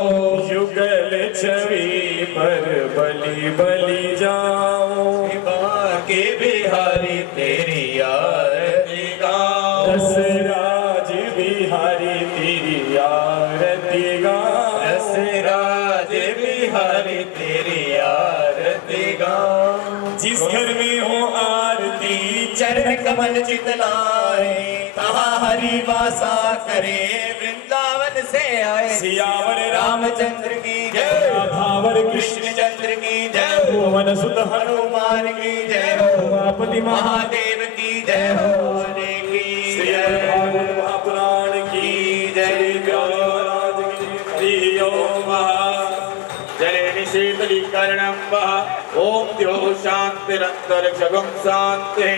युगल छवि पर बलि बलि जाऊं। बाके बिहारी तेरी आरती गाऊं, दशराज बिहारी तेरी आरती गाऊं, दशराज बिहारी तेरी आरती गाऊं। जिस घर में हो आरती चरण कमल चितलाए, कहाँ हरि वासा करे वृंदावन से आए। सियावर रामचंद्र की जय, भावर कृष्ण चंद्र की जय हो। पवन सुत हनुमान की जय हो, उमापति महादेव की जय हो। हरे की श्री भागवत महापुराण की जय, व्यासराज की हरि ओम। जय निशीतलीकरणं वः ओम द्यो शांतिरंतरिक्षगं शांति,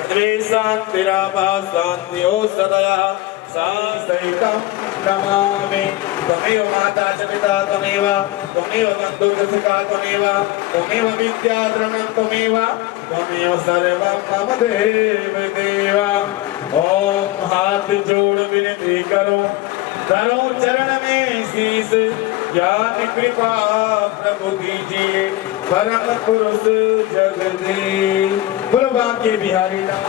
पृथ्वी शांतिरापः शांतियो सदयः। सासैतं नमामि। त्वमेव माता च पिता त्वमेव, त्वमेव बन्धुः सखा त्वमेव, त्वमेव विद्याधरणं त्वमेव, त्वमेव सर्वं मम देव देव। ओम हाथ जोड़ विनती करो, धरो चरण में शीस, ज्ञान कृपा प्रभु दीजिए, परम पुरुष जगदीश। बोलो बांके बिहारी लाल।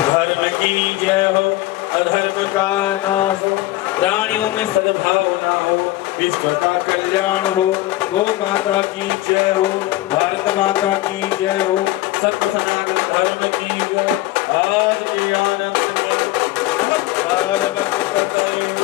धर्म की जय हो, अधर्म का नाश हो, प्राणियों में सद्भावना हो, विश्व का कल्याण हो। गो माता की जय हो, भारत माता की जय हो, सत्य सनातन धर्म की जय। आज के आनंद में नमस्कार बंद कर